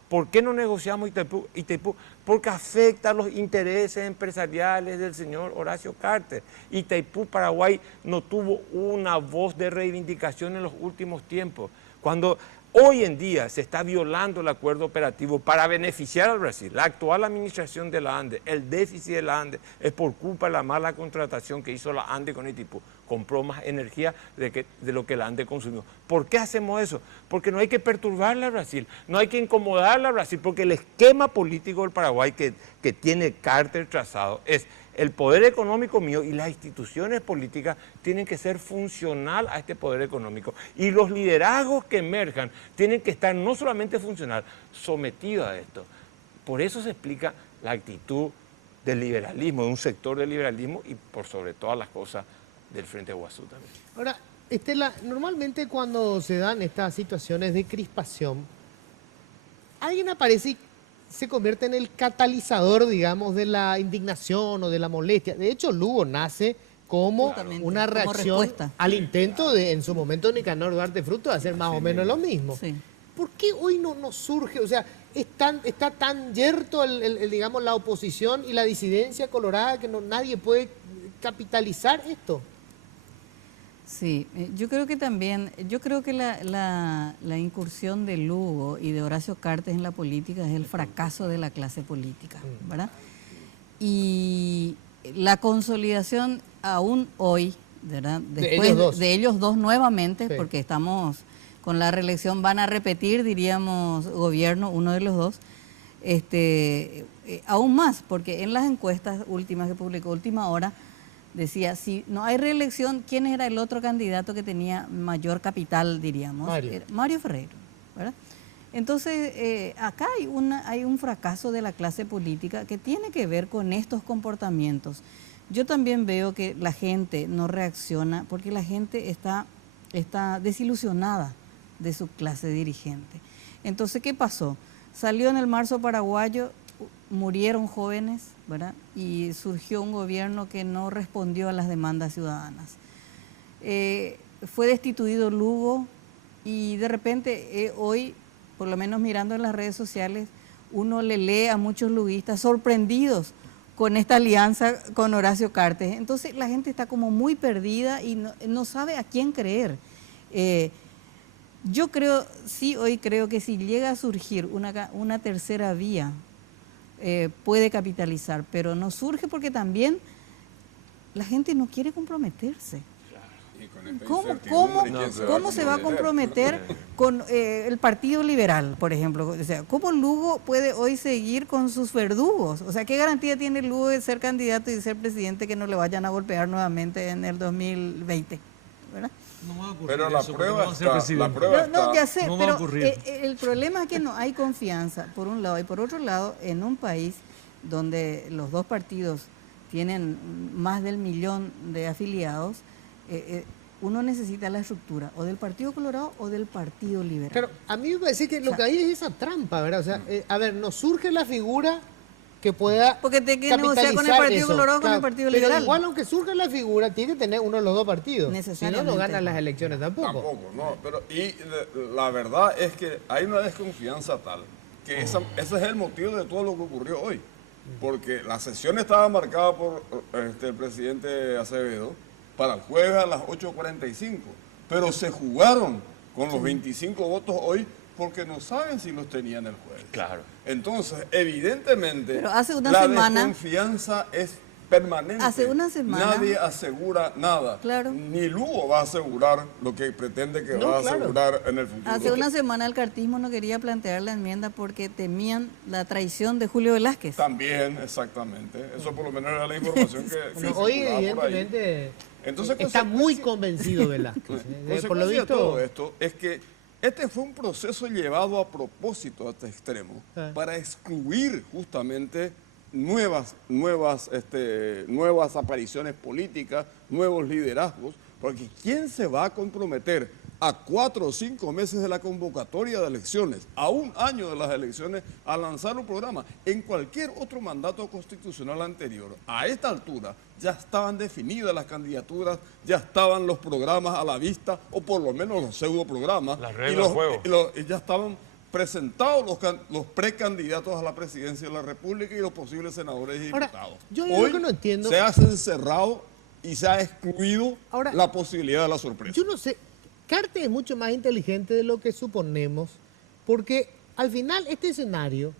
¿Por qué no negociamos Itaipú? Porque afecta a los intereses empresariales del señor Horacio Cartes. Itaipú, Paraguay, no tuvo una voz de reivindicación en los últimos tiempos. Cuando hoy en día se está violando el acuerdo operativo para beneficiar al Brasil, la actual administración de la ANDE, el déficit de la ANDE, es por culpa de la mala contratación que hizo la ANDE con Itaipú. Compró más energía de lo que la ANDE consumió. ¿Por qué hacemos eso? Porque no hay que perturbarle a Brasil, no hay que incomodarle a Brasil, porque el esquema político del Paraguay que tiene Carter trazado es el poder económico mío y las instituciones políticas tienen que ser funcional a este poder económico. Y los liderazgos que emerjan tienen que estar no solamente funcional, sometidos a esto. Por eso se explica la actitud del liberalismo, de un sector del liberalismo y por sobre todas las cosas del Frente Guazú también. Ahora, Estela, normalmente cuando se dan estas situaciones de crispación, alguien aparece y se convierte en el catalizador, digamos, de la indignación o de la molestia. De hecho, Lugo nace como una reacción al intento de, en su momento, Nicanor Duarte Fruto de hacer más o menos lo mismo. Sí. ¿Por qué hoy no surge? O sea, está tan yerto digamos, la oposición y la disidencia colorada que nadie puede capitalizar esto. Sí, yo creo que también, la incursión de Lugo y de Horacio Cartes en la política es el fracaso de la clase política, ¿verdad? Y la consolidación aún hoy, ¿verdad? Después de ellos dos nuevamente, sí, porque estamos con la reelección, van a repetir, diríamos, gobierno, uno de los dos, aún más, porque en las encuestas últimas que publicó Última Hora, decía, si no hay reelección, ¿quién era el otro candidato que tenía mayor capital, diríamos? Mario Ferreiro, ¿verdad? Entonces, acá hay un fracaso de la clase política que tiene que ver con estos comportamientos. Yo también veo que la gente no reacciona porque la gente está desilusionada de su clase dirigente. Entonces, ¿qué pasó? Salió en el marzo paraguayo, murieron jóvenes, ¿verdad? Y surgió un gobierno que no respondió a las demandas ciudadanas. Fue destituido Lugo y de repente hoy, por lo menos mirando en las redes sociales, uno le lee a muchos luguistas sorprendidos con esta alianza con Horacio Cartes. Entonces la gente está como muy perdida y no sabe a quién creer. Yo creo, sí, hoy creo que si llega a surgir una tercera vía, puede capitalizar, pero no surge porque también la gente no quiere comprometerse. ¿Cómo se va a comprometer con el Partido Liberal, por ejemplo? O sea, ¿cómo Lugo puede hoy seguir con sus verdugos? O sea, ¿qué garantía tiene Lugo de ser candidato y de ser presidente que no le vayan a golpear nuevamente en el 2020? ¿Verdad? No va a ocurrir. Pero la prueba está. No, ya sé, no pero el problema es que no hay confianza, por un lado, y por otro lado, en un país donde los dos partidos tienen más del 1 millón de afiliados, uno necesita la estructura o del Partido Colorado o del Partido Liberal. Pero a mí me parece que lo que hay es esa trampa, ¿verdad? O sea, a ver, nos surge la figura que pueda porque te que negociar con el Partido Colorado o con el Partido Liberal. Pero igual, aunque surja la figura, tiene que tener uno de los dos partidos. Si no ganan las elecciones tampoco. No. Pero la verdad es que hay una desconfianza tal que ese es el motivo de todo lo que ocurrió hoy. porque la sesión estaba marcada por el presidente Acevedo para el jueves a las 8:45, pero se jugaron con los 25 votos hoy porque no saben si los tenían el jueves. Claro. Entonces, evidentemente, Pero hace una la semana, desconfianza es permanente. Hace una semana. Nadie asegura nada. Claro. Ni Lugo va a asegurar lo que pretende que va a asegurar en el futuro. Hace una semana el cartismo no quería plantear la enmienda porque temían la traición de Julio Velázquez. También, exactamente. Eso por lo menos era la información que Hoy circulaba por ahí. evidentemente Entonces, está muy convencido Velázquez. Por lo consecuencia de visto, todo esto es que este fue un proceso llevado a propósito a este extremo para excluir justamente nuevas apariciones políticas, nuevos liderazgos, porque ¿quién se va a comprometer a 4 o 5 meses de la convocatoria de elecciones, a un año de las elecciones, a lanzar un programa? En cualquier otro mandato constitucional anterior, a esta altura, ya estaban definidas las candidaturas, ya estaban los programas a la vista, o por lo menos los pseudo programas, Las reglas del juego. y ya estaban presentados los precandidatos a la presidencia de la República y los posibles senadores y Ahora, diputados. yo lo Hoy que no entiendo- se ha encerrado y se ha excluido Ahora, la posibilidad de la sorpresa. yo no sé, Cartes es mucho más inteligente de lo que suponemos, porque al final este escenario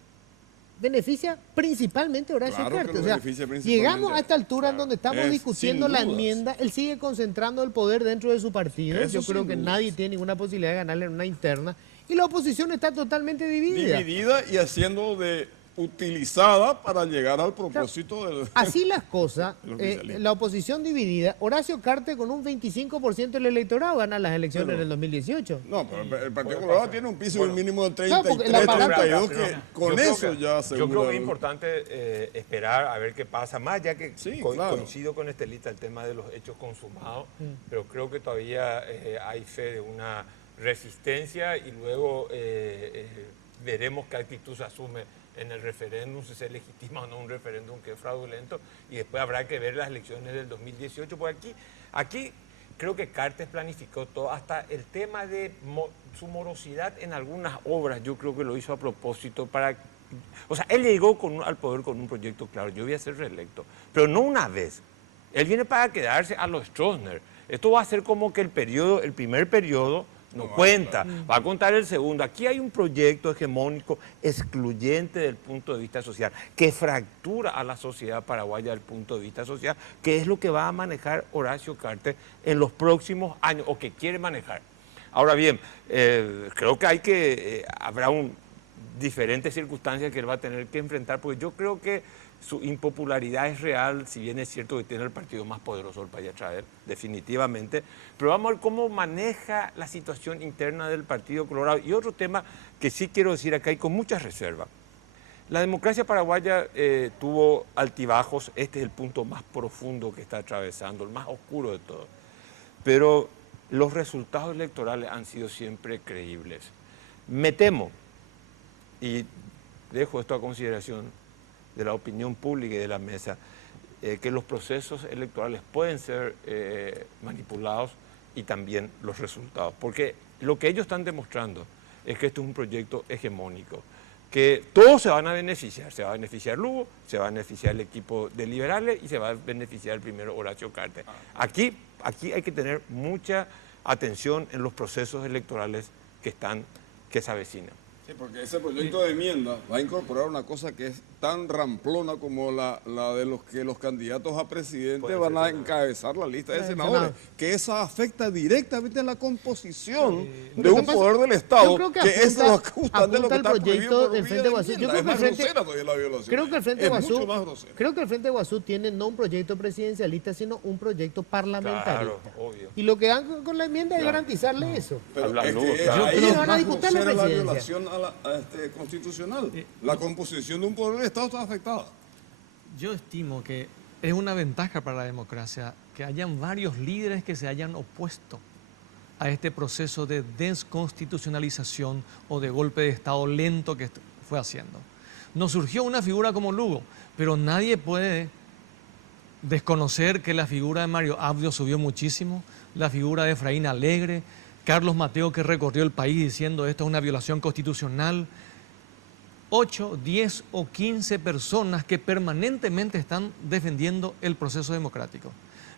beneficia principalmente a Horacio Claro que Cartes. lo O sea, beneficia principalmente. llegamos a esta altura en donde estamos Es, discutiendo sin la dudas. enmienda, él sigue concentrando el poder dentro de su partido. Eso Yo creo sin que dudas. nadie tiene ninguna posibilidad de ganarle en una interna. Y la oposición está totalmente dividida. Dividida y haciendo utilizada para llegar al propósito del... Así las cosas, El oficialismo. la oposición dividida, Horacio Cartes con un 25% del electorado gana las elecciones Pero- en el 2018. No, pero el Partido Colorado tiene un piso y un mínimo de Claro, porque el 33, aparato- 32, que con Yo creo eso que- ya Yo asegura... creo que es importante esperar a ver qué pasa, más ya que Sí, claro. coincido con Estelita el tema de los hechos consumados, pero creo que todavía hay fe de una resistencia y luego veremos qué actitud se asume en el referéndum, si se legitima o no un referéndum que es fraudulento, y después habrá que ver las elecciones del 2018, porque aquí creo que Cartes planificó todo, hasta el tema de su morosidad en algunas obras, yo creo que lo hizo a propósito para... O sea, él llegó al poder con un proyecto claro, yo voy a ser reelecto, pero no una vez. Él viene para quedarse a los Stroessner. Esto va a ser como que el primer periodo no cuenta, va a contar el segundo. Aquí hay un proyecto hegemónico excluyente del punto de vista social, que fractura a la sociedad paraguaya desde el punto de vista social, que es lo que va a manejar Horacio Cartes en los próximos años, o que quiere manejar. Ahora bien, creo que habrá diferentes circunstancias que él va a tener que enfrentar, porque yo creo que su impopularidad es real, si bien es cierto que tiene el partido más poderoso del país atrás de él, definitivamente, pero vamos a ver cómo maneja la situación interna del Partido Colorado. Y otro tema que sí quiero decir acá y con mucha reserva, la democracia paraguaya tuvo altibajos, este es el punto más profundo que está atravesando, el más oscuro de todo, pero los resultados electorales han sido siempre creíbles. Me temo, y dejo esto a consideración de la opinión pública y de la mesa, que los procesos electorales pueden ser manipulados y también los resultados. Porque lo que ellos están demostrando es que esto es un proyecto hegemónico, que todos se van a beneficiar. Se va a beneficiar Lugo, se va a beneficiar el equipo de liberales y se va a beneficiar el primero Horacio Cartes. Aquí hay que tener mucha atención en los procesos electorales que se avecinan. Sí, porque ese proyecto de enmienda va a incorporar una cosa que es tan ramplona como la de los candidatos a presidente van a encabezar la lista de senadores, que esa afecta directamente a la composición de un poder del Estado, yo creo que es justamente lo que el está prohibido proyecto por del vía Frente de Guasú. Yo enmienda. creo Es que el más Frente, grosera todavía la violación. creo que el Frente es Guasú, mucho más grosera. creo que el Frente Guasú tiene no un proyecto presidencialista, sino un proyecto parlamentarista. Claro, obvio. Y lo que dan con la enmienda es garantizarle eso. Pero Habla es Lugo, que claro. ahí Yo es creo- van a más disputar la grosera la presidencia. violación constitucional. La composición de un poder del Estado está afectada. Yo estimo que es una ventaja para la democracia que hayan varios líderes que se hayan opuesto a este proceso de desconstitucionalización o de golpe de Estado lento que fue haciendo. Nos surgió una figura como Lugo, pero nadie puede desconocer que la figura de Mario Abdo subió muchísimo, la figura de Efraín Alegre, Carlos Mateo que recorrió el país diciendo esto es una violación constitucional. 8, 10 o 15 personas que permanentemente están defendiendo el proceso democrático.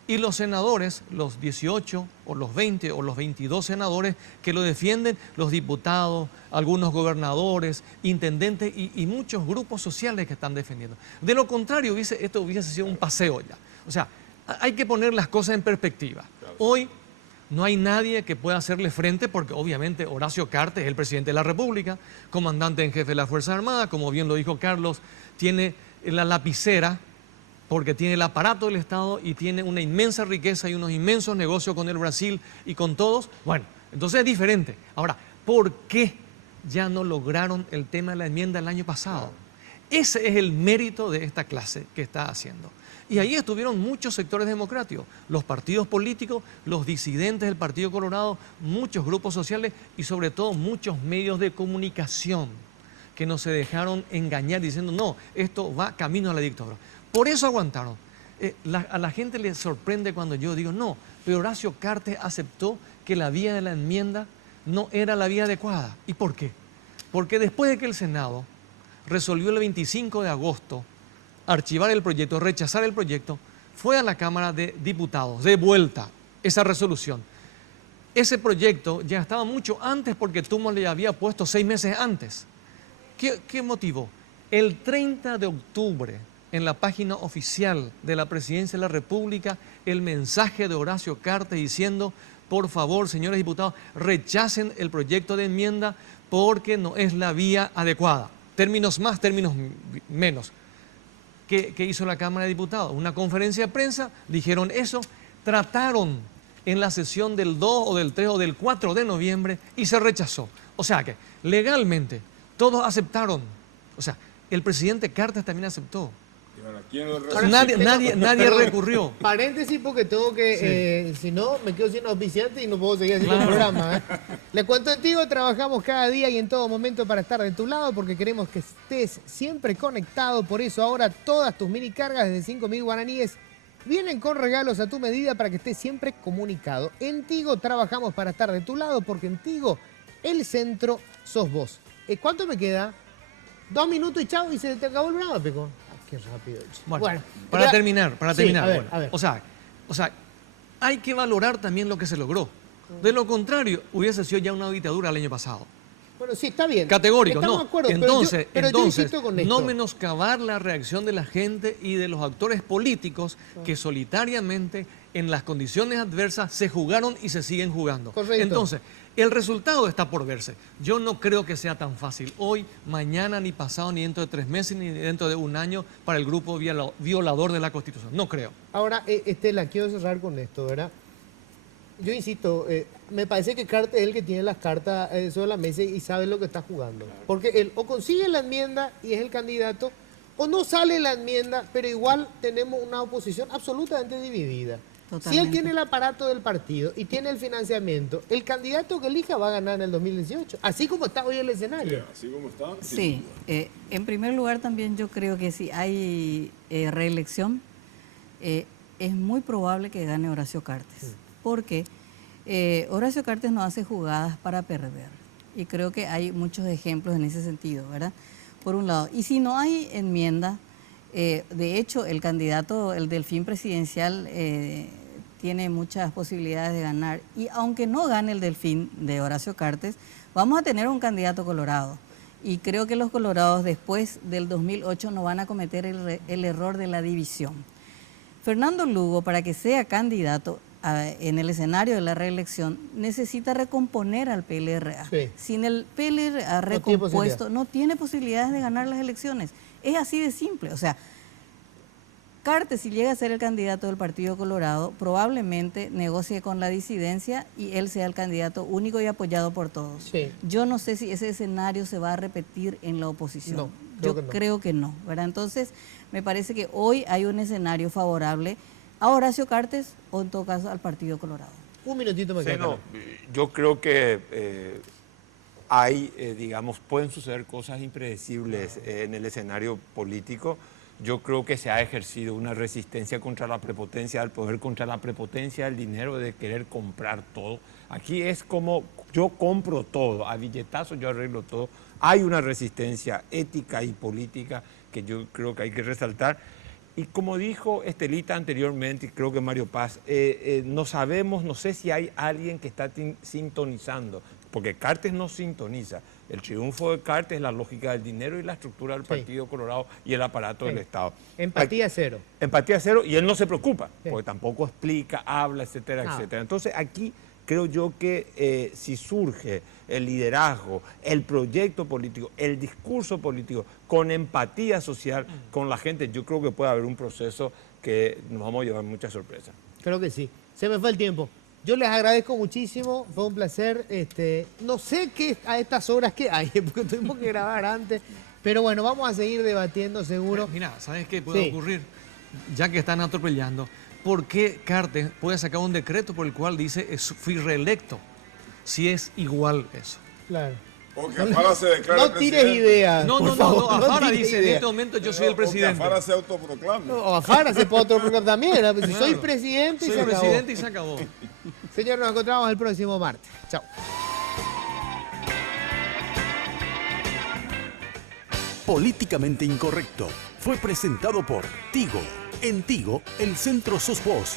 Y los senadores, los 18 o los 20 o los 22 senadores que lo defienden, los diputados, algunos gobernadores, intendentes y muchos grupos sociales que están defendiendo. De lo contrario, esto hubiese sido un paseo ya. O sea, hay que poner las cosas en perspectiva. Hoy no hay nadie que pueda hacerle frente porque obviamente Horacio Cartes es el presidente de la República, comandante en jefe de las Fuerzas Armadas, como bien lo dijo Carlos, tiene la lapicera porque tiene el aparato del Estado y tiene una inmensa riqueza y unos inmensos negocios con el Brasil y con todos. Bueno, entonces es diferente. Ahora, ¿por qué ya no lograron el tema de la enmienda el año pasado? Ese es el mérito de esta clase que está haciendo. Y ahí estuvieron muchos sectores democráticos, los partidos políticos, los disidentes del Partido Colorado, muchos grupos sociales y sobre todo muchos medios de comunicación que no se dejaron engañar diciendo, no, esto va camino a la dictadura. Por eso aguantaron. A la gente le sorprende cuando yo digo, no, pero Horacio Cartes aceptó que la vía de la enmienda no era la vía adecuada. ¿Y por qué? Porque después de que el Senado resolvió el 25 de agosto archivar el proyecto, rechazar el proyecto, fue a la Cámara de Diputados, de vuelta, esa resolución. Ese proyecto ya estaba mucho antes porque Tuma le había puesto 6 meses antes. ¿Qué motivó? El 30 de octubre, en la página oficial de la Presidencia de la República, el mensaje de Horacio Cartes diciendo, por favor, señores diputados, rechacen el proyecto de enmienda porque no es la vía adecuada. Términos más, términos menos. ¿Qué hizo la Cámara de Diputados? Una conferencia de prensa, dijeron eso, trataron en la sesión del 2 o del 3 o del 4 de noviembre y se rechazó. O sea que legalmente todos aceptaron. O sea, el presidente Cartes también aceptó. Nadie recurrió. Paréntesis porque tengo que, si no, me quedo sin auspiciante y no puedo seguir haciendo el programa. Les cuento contigo, trabajamos cada día y en todo momento para estar de tu lado porque queremos que estés siempre conectado. Por eso ahora todas tus mini cargas desde 5.000 guaraníes vienen con regalos a tu medida para que estés siempre comunicado. En Tigo trabajamos para estar de tu lado porque en Tigo el centro sos vos. ¿Cuánto me queda? 2 minutos y chao y se te acabó el programa, Peco. Qué rápido. Bueno, para terminar, sí, a ver. O sea, hay que valorar también lo que se logró. De lo contrario, hubiese sido ya una dictadura el año pasado. Bueno, sí, está bien. Categórico, ¿no? De acuerdo, entonces, yo insisto con esto. No menoscabar la reacción de la gente y de los actores políticos que solitariamente, en las condiciones adversas, se jugaron y se siguen jugando. Correcto. Entonces, el resultado está por verse. Yo no creo que sea tan fácil hoy, mañana, ni pasado, ni dentro de 3 meses, ni dentro de 1 año para el grupo violador de la Constitución. No creo. Ahora, Estela, quiero cerrar con esto, ¿verdad? Yo insisto, me parece que Cartes es el que tiene las cartas sobre la mesa y sabe lo que está jugando. Porque él o consigue la enmienda y es el candidato, o no sale la enmienda, pero igual tenemos una oposición absolutamente dividida. Totalmente. Si él tiene el aparato del partido y tiene el financiamiento, el candidato que elija va a ganar en el 2018, así como está hoy el escenario. Así como está. Sí, en primer lugar también yo creo que si hay reelección, es muy probable que gane Horacio Cartes, porque Horacio Cartes no hace jugadas para perder, y creo que hay muchos ejemplos en ese sentido, ¿verdad? Por un lado, y si no hay enmienda, de hecho el candidato, el Delfín presidencial, tiene muchas posibilidades de ganar. Y aunque no gane el Delfín de Horacio Cartes, vamos a tener un candidato colorado. Y creo que los colorados después del 2008 no van a cometer el error de la división. Fernando Lugo, para que sea candidato en el escenario de la reelección, necesita recomponer al PLRA. Sí. Sin el PLRA recompuesto, no tiene posibilidades de ganar las elecciones. Es así de simple. O sea, Cartes, si llega a ser el candidato del Partido Colorado, probablemente negocie con la disidencia y él sea el candidato único y apoyado por todos. Sí. Yo no sé si ese escenario se va a repetir en la oposición. No, creo que no, ¿verdad? Entonces, me parece que hoy hay un escenario favorable a Horacio Cartes o en todo caso al Partido Colorado. Un minutito me queda. No, yo creo que digamos, pueden suceder cosas impredecibles en el escenario político. Yo creo que se ha ejercido una resistencia contra la prepotencia del poder, contra la prepotencia del dinero, de querer comprar todo. Aquí es como yo compro todo, a billetazos yo arreglo todo, Hay una resistencia ética y política que yo creo que hay que resaltar. Y como dijo Estelita anteriormente, y creo que Mario Paz, no sabemos, no sé si hay alguien que está sintonizando, porque Cartes no sintoniza. El triunfo de Cartes es la lógica del dinero y la estructura del Partido Colorado y el aparato del Estado. Empatía cero. Empatía cero, y él no se preocupa, porque tampoco explica, habla, etcétera, etcétera. Entonces aquí creo yo que si surge el liderazgo, el proyecto político, el discurso político, con empatía social con la gente, yo creo que puede haber un proceso que nos vamos a llevar muchas sorpresas. Creo que sí. Se me fue el tiempo. Yo les agradezco muchísimo, fue un placer. No sé qué a estas horas que hay, porque tuvimos que grabar antes, pero bueno, vamos a seguir debatiendo seguro. Mira, ¿sabes qué puede ocurrir? Ya que están atropellando, ¿por qué Cartes puede sacar un decreto por el cual dice fui reelecto? Si es igual eso. Claro. Porque Afara se declara no tires ideas. No, Afara dice, en este momento yo soy el presidente. Afara se autoproclama. No, Afara se puede autoproclamar también. Si soy presidente soy presidente y se acabó. Señor, nos encontramos el próximo martes. Chao. Políticamente Incorrecto fue presentado por Tigo. En Tigo, el centro sos vos.